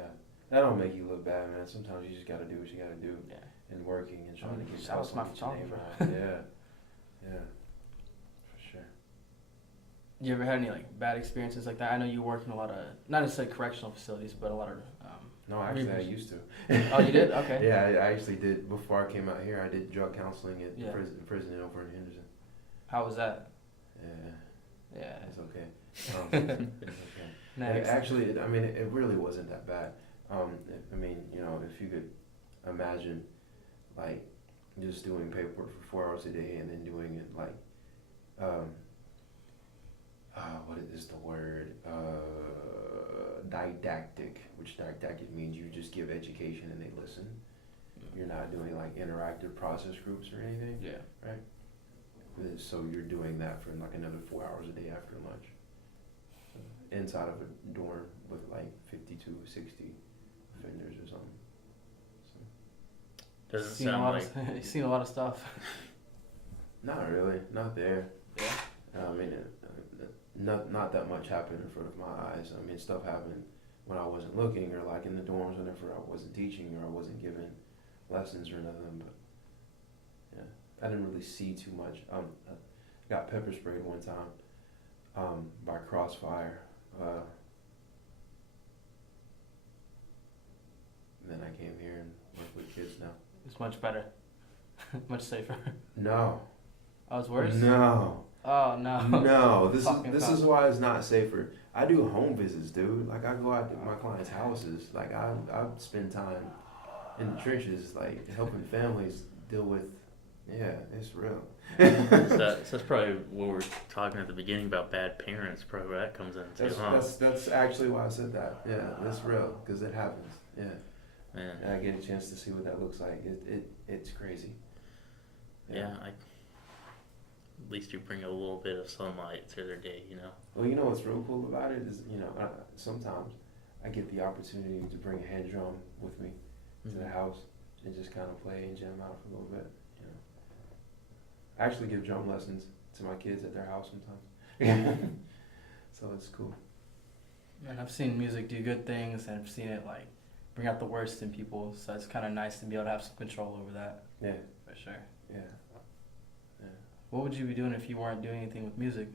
That don't make you look bad, man. Sometimes you just gotta do what you gotta do. Yeah. And working and trying to get Shout out to my hustle and get your name photographer. out. Yeah. For sure. You ever had any bad experiences like that? I know you work in a lot of, not necessarily correctional facilities, but a lot of. No, actually, I used to. Oh, you did? Okay. Yeah, I actually did. Before I came out here, I did drug counseling at prison over in Henderson. How was that? Yeah. Yeah. It's okay. It's okay. Next. Actually, it really wasn't that bad. If you could imagine, like, just doing paperwork for 4 hours a day and then doing it what is the word? Didactic, which didactic means you just give education and they listen. You're not doing like interactive process groups or anything. Yeah. Right? So you're doing that for like another 4 hours a day after lunch. Inside of a dorm with like 52, 60 offenders or something. So. Doesn't sound like... You've seen a lot of stuff. Not really. Not there. Yeah. Not that much happened in front of my eyes. Stuff happened when I wasn't looking, or like in the dorms whenever I wasn't teaching or I wasn't giving lessons or nothing. But yeah, I didn't really see too much. I got pepper sprayed one time by Crossfire. Then I came here and work with kids now. It's much better. Much safer. No. Oh, it's worse? No. Oh, no. No. This is why it's not safer. I do home visits, dude. Like, I go out to my clients' houses. Like, I spend time in the trenches, like, helping families deal with, it's real. So that's probably what we were talking at the beginning about bad parents. Probably that comes in too. That's actually why I said that. Yeah, that's real, because it happens. Yeah. Man. And I get a chance to see what that looks like. It's crazy. Yeah. At least you bring a little bit of sunlight to their day, Well, what's real cool about it is, sometimes I get the opportunity to bring a hand drum with me to the house and just kind of play and jam out for a little bit. I actually give drum lessons to my kids at their house sometimes. So it's cool. And I've seen music do good things, and I've seen it like bring out the worst in people. So it's kind of nice to be able to have some control over that. Yeah. For sure. Yeah. Yeah. What would you be doing if you weren't doing anything with music?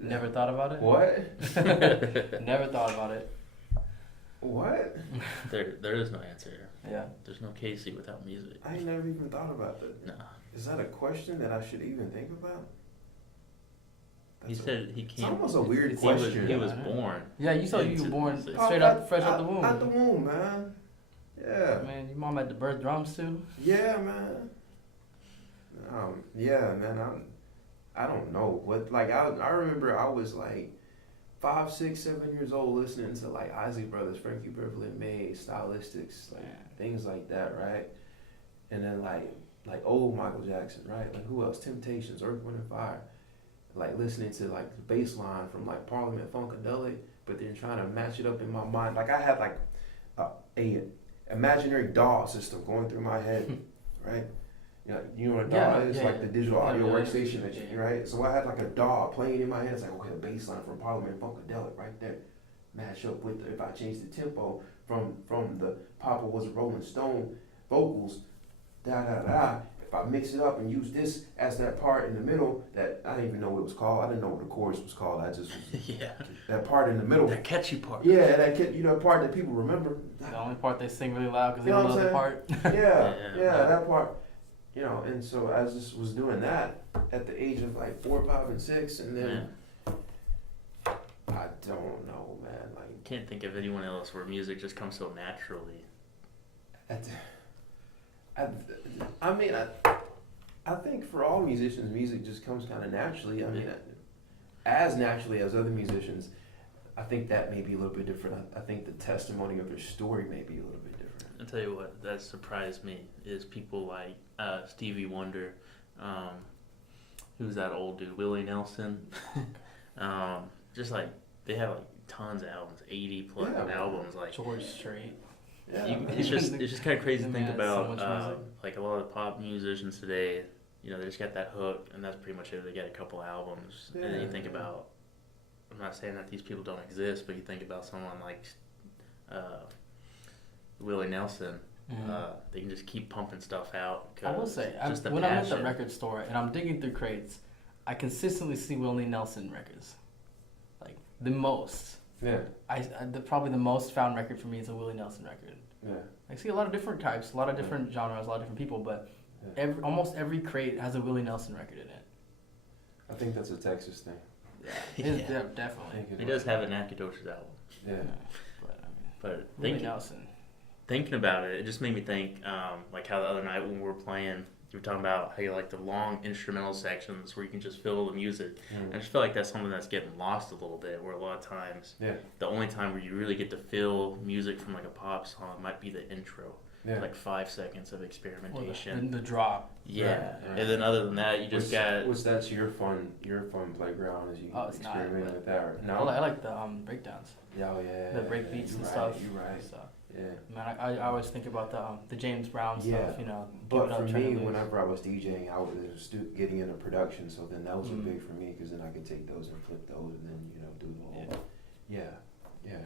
Never thought about it? What? Never thought about it. What? There is no answer. Yeah. There's no Casey without music. I ain't never even thought about that. No. Is that a question that I should even think about? He said he It's can't. almost a weird He was, question. he was born. Yeah, you said you into were born music. straight up, fresh out the womb. Out the womb, man. Yeah. Man, your mom had the birth drums too. Yeah, man. Yeah, man. I don't know what. Like I remember I was like 5, 6, 7 years old listening to like Isley Brothers, Frankie Beverly and Mays, Stylistics, like things like that, right? And then like old Michael Jackson, right? Like who else? Temptations, Earth, Wind and Fire. Like listening to like the bass line from like Parliament Funkadelic, but then trying to match it up in my mind. Like I had like a imaginary DAW system going through my head, right? You know what a DAW is? Like the digital audio workstation that you, right? So I had like a DAW playing in my head. It's like, okay, the bass line from Parliament Funkadelic right there. Match up with if I change the tempo from the Papa Was a Rolling Stone vocals, da da da. If I mix it up and use this as that part in the middle, that I didn't even know what it was called. I didn't know what the chorus was called. I just Yeah. that part in the middle. That catchy part. Yeah, that part that people remember. The only part they sing really loud because they You know don't know what the I'm part. Yeah, that part. And so I just was doing that at the age of like 4, 5, and 6, and then I don't know, man. Like Can't think of anyone else where music just comes so naturally. I think for all musicians, music just comes kind of naturally. I mean, as naturally as other musicians. I think that may be a little bit different. I think the testimony of their story may be a little bit different. I'll tell you what, that surprised me is people like Stevie Wonder, who's that old dude, Willie Nelson. Just like, they have like tons of albums, 80 plus albums. Like George Strait. Yeah, it's just kind of crazy to think Man, about. so much music. Like a lot of pop musicians today, they just got that hook, and that's pretty much it. They got a couple albums, and then you think about. I'm not saying that these people don't exist, but you think about someone like Willie Nelson. They can just keep pumping stuff out. I will say, when I'm at the record store and I'm digging through crates, I consistently see Willie Nelson records, like the most. Yeah. Probably the most found record for me is a Willie Nelson record. Yeah. I see a lot of different types, a lot of different genres, a lot of different people, but almost every crate has a Willie Nelson record in it. I think that's a Texas thing. Yeah, definitely. He does have an Nacogdoches album. Yeah. But Willie Nelson. Thinking about it, it just made me think, like how the other night when we were playing, you were talking about how you like the long instrumental sections where you can just feel the music. I just feel like that's something that's getting lost a little bit, where a lot of times the only time where you really get to feel music from like a pop song might be the intro. Like 5 seconds of experimentation. Or the drop. Yeah. And then other than that, you just got... That's your fun playground as you experiment with that. Right? No? I like the breakdowns. Yeah. The break beats and stuff. You're right. So. Yeah. Man, I always think about the James Brown stuff, But for me, whenever I was DJing, I was getting into production, so then that was big for me, because then I could take those and flip those and then, do the whole... Yeah.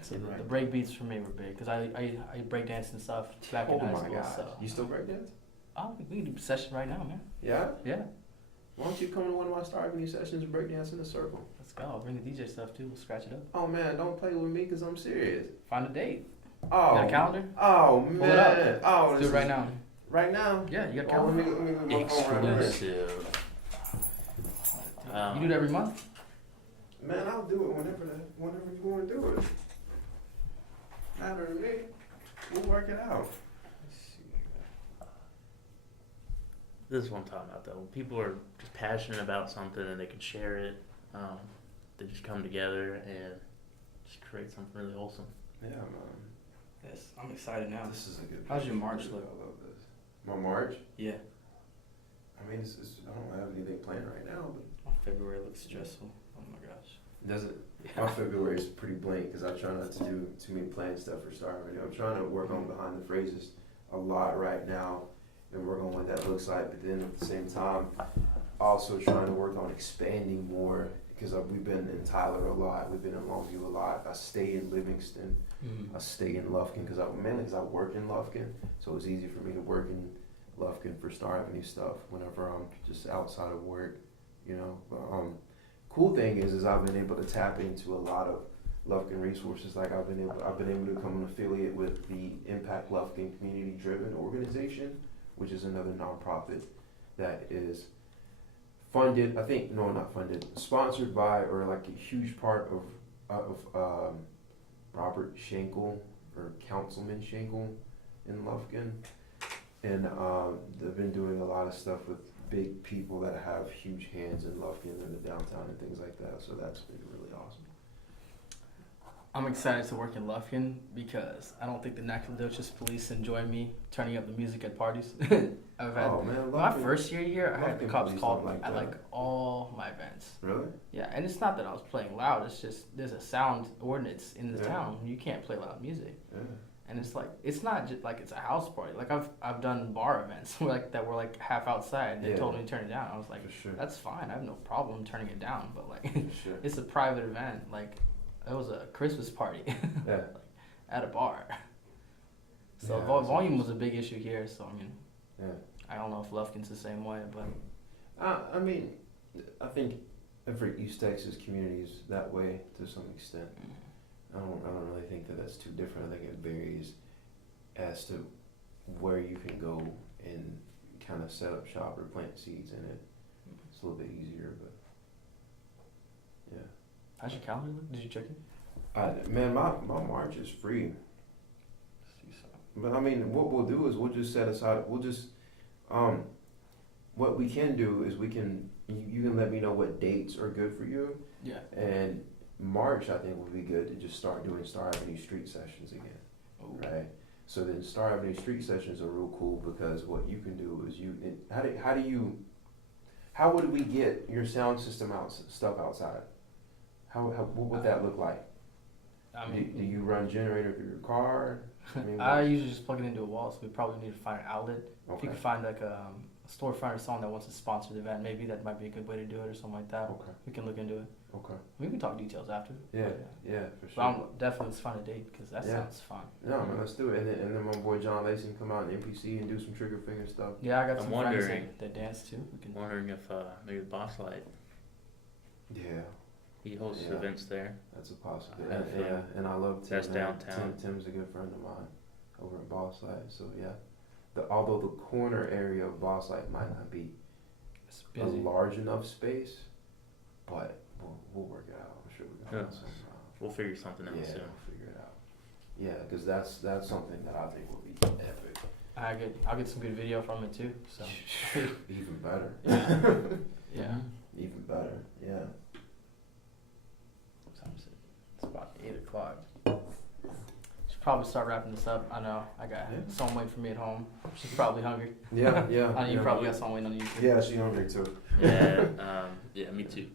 So the break beats for me were big, because I break dance and stuff back in high school. God. So. You still break dance? Oh, we can do a session right now, man. Yeah? Yeah. Why don't you come to one of my Starr Avenue sessions and break dance in a circle? Let's go. I'll bring the DJ stuff too. We'll scratch it up. Oh man, don't play with me because I'm serious. Find a date. Oh. You got a calendar? Oh man. Pull it up. Oh, let's do it right now. Right now? Yeah, you got a calendar. Let me get my phone right here. Exclusive. You do that every month? Man, I'll do it whenever you want to do it. Matter to me. We'll work it out. This is what I'm talking about, though. When people are just passionate about something and they can share it, they just come together and just create something really wholesome. Yeah, man. Yes, I'm excited now. This is a good. How's your March look? I love this. My March? Yeah. I mean, I don't have anything planned right now, but. My February looks stressful. Oh my gosh. Does it? My February is pretty blank because I try not to do too many planned stuff for Starr Avenue. I'm trying to work on behind the phrases a lot right now and work on what that looks like. But then at the same time, also trying to work on expanding more because we've been in Tyler a lot, we've been in Longview a lot. I stay in Livingston, I stay in Lufkin because I work in Lufkin, so it's easy for me to work in Lufkin for Starr Avenue stuff whenever I'm just outside of work, you know. But, cool thing is I've been able to tap into a lot of Lufkin resources. Like I've been able to become an affiliate with the Impact Lufkin Community Driven Organization, which is another nonprofit that is funded, sponsored by, or like a huge part of Robert Schenkel, or Councilman Schenkel in Lufkin. And they've been doing a lot of stuff with big people that have huge hands in Lufkin and the downtown and things like that. So that's been really awesome. I'm excited to work in Lufkin because I don't think the Nacogdoches police enjoy me turning up the music at parties. I've had my first year here, I had the cops call me at like all my events. Really? Yeah, and it's not that I was playing loud. It's just there's a sound ordinance in the town. You can't play loud music. Yeah. And it's like it's not just like it's a house party. Like I've done bar events that were like half outside. They told me to turn it down. I was like, that's fine. I have no problem turning it down. But like, it's a private event. Like, it was a Christmas party at a bar. So volume was a big issue here. So I mean, I don't know if Lufkin's the same way, but I mean, I think every East Texas community is that way to some extent. I don't really think that that's too different. I think it varies as to where you can go and kind of set up shop or plant seeds in it. It's a little bit easier, but yeah. How's your calendar look? Did you check it? Man, my March is free. But I mean, what we'll do is we'll just set aside. We'll just what we can do is you can let me know what dates are good for you. Yeah. And March, I think, would be good to just start doing Starr Avenue Street Sessions again. Ooh. Right? So then Starr Avenue Street Sessions are real cool because what you can do is how would we get your sound system stuff outside? What would that look like? I mean, do you run generator through your car? I usually just plug it into a wall, so we probably need to find an outlet. Okay. If you could find like a storefront or someone that wants to sponsor the event, maybe that might be a good way to do it or something like that. Okay. We can look into it. Okay. We can talk details after. Yeah, for sure. But definitely let's find a date because that sounds fun. No, man, let's do it. And then my boy John Lacey can come out in NPC and do some trigger finger stuff. Yeah, I got some friends that dance too. I'm wondering if maybe the Boss Light. Yeah. He hosts events there. That's a possibility. And I love Tim. That's downtown. Tim's a good friend of mine over at Boss Light. So although the corner area of Boss Light might not be a large enough space, but we'll work it out. I'm sure we can find something. We'll figure something out soon. We'll figure it out. Yeah, because that's something that I think will be epic. I'll get some good video from it too. So even better. Yeah. Even better. Yeah. What time is it? It's about 8:00. Should probably start wrapping this up. I know I got someone waiting for me at home. She's probably hungry. Yeah. I know you probably got someone waiting on you. Yeah, she's hungry too. Yeah, me too.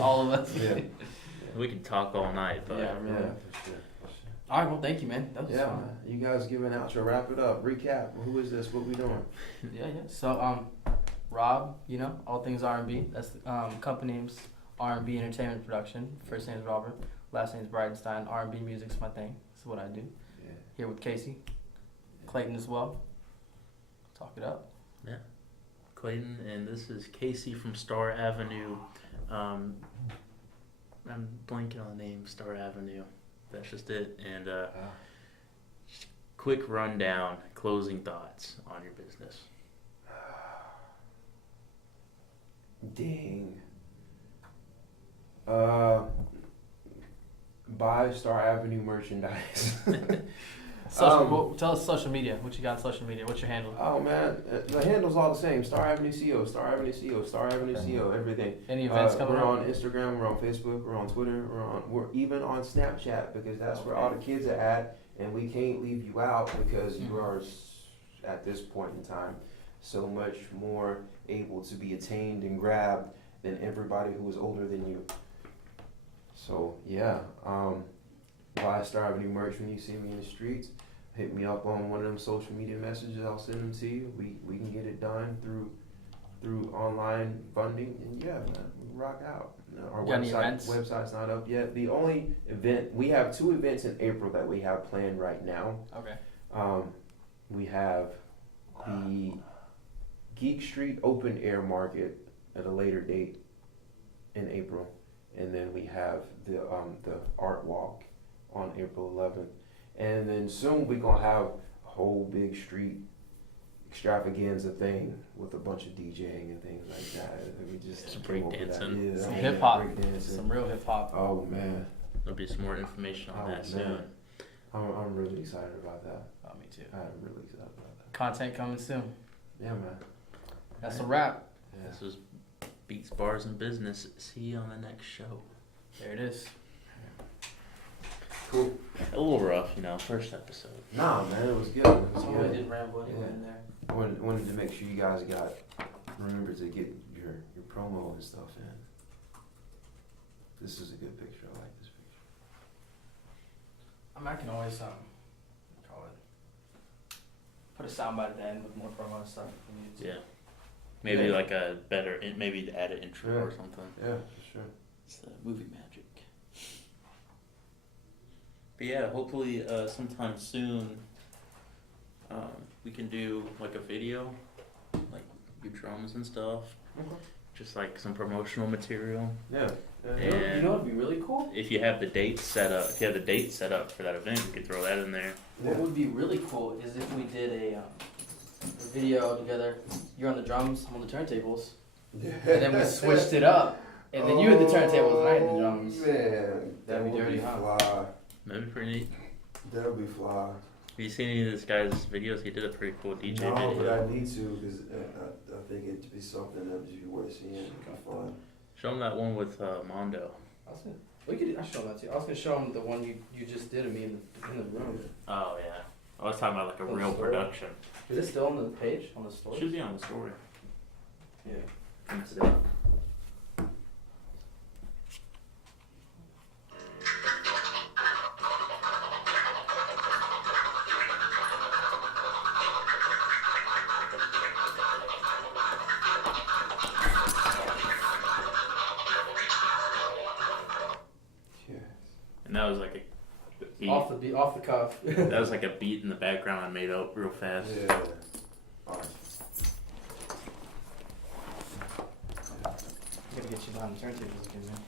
All of us. Yeah. We can talk all night, but yeah, really. For sure. All right, well, thank you, man. That was fun. Man. You guys give an outro, wrap it up, recap. Who is this? What we doing? Yeah. So, Rob, all things R&B. That's the company name's R&B Entertainment Production. First name is Robert. Last name is Bridenstine. R&B music's my thing. That's what I do. Yeah. Here with Casey. Clayton as well. Talk it up. Yeah. Clayton, and this is Casey from Starr Avenue. I'm blanking on the name, Starr Avenue. That's just it. And just quick rundown, closing thoughts on your business. Dang. Buy Starr Avenue merchandise. Tell us social media. What you got on social media? What's your handle? Oh man, the handle's all the same. Starr Avenue CO, Starr Avenue CO, Starr Avenue CO, everything. Any events coming up? We're on Instagram, we're on Facebook, we're on Twitter, we're even on Snapchat because that's where all the kids are at, and we can't leave you out because you are at this point in time so much more able to be attained and grabbed than everybody who is older than you. So buy Starr Avenue merch when you see me in the streets. Hit me up on one of them social media messages. I'll send them to you. We can get it done through through online funding, and yeah, man, we rock out. You know, our You got any events? website's not up yet. The only event we have 2 events in April that we have planned right now. Okay. We have the Geek Street Open Air Market at a later date in April, and then we have the Art Walk on April 11th, and then soon we're gonna have a whole big street extravaganza thing with a bunch of DJing and things like that. We just Some came up with breakdancing. that. Some Yeah, hip hop. breakdancing. Some real hip hop. Oh man, There'll be some more information on Oh, that soon. man. I'm really excited about that. Oh, me too. I'm really excited about that. Content coming soon. Yeah, man. That's a wrap. Yeah. This was Beats, Bars, and Business. See you on the next show. There it is. Cool. A little rough, you know, first episode. Nah, man, it was good. It was Oh, good. we did ramble anywhere in there. I wanted to make sure you guys remember to get your promo and stuff in. This is a good picture. I like this picture. I can always call it. Put a soundbite at the end with more promo and stuff. If we need to. Yeah. Maybe Yeah. like a better, maybe to add an intro Yeah. or something. Yeah, for sure. It's the movie magic. But yeah, hopefully sometime soon we can do like a video, like your drums and stuff. Okay. Just like some promotional material. Yeah. And You know what'd be really cool? if you have the date set up, for that event, we could throw that in there. What would be really cool is if we did a video together. You're on the drums, I'm on the turntables, Yeah. and then we switched it up. And then you had the turntables and I had the drums. Man, That'd be would dirty, huh? fly. That'd be pretty neat. That would be fly. Have you seen any of this guy's videos? He did a pretty cool DJ No, video. but I need to because I think it'd be something that would be worth seeing. It'd be fun. Show him that one with Mondo. I show that to you. I was gonna show him the one you just did of me in the room. Oh yeah, I was talking about like a Oh, real story? production. Is it still on the page on the story? Should be on the story. Yeah. From today. Yeah. And that was like a beat. Off the cuff. That was like a beat in the background I made up real fast. Yeah. Alright. Gotta get you behind the turntables again, man.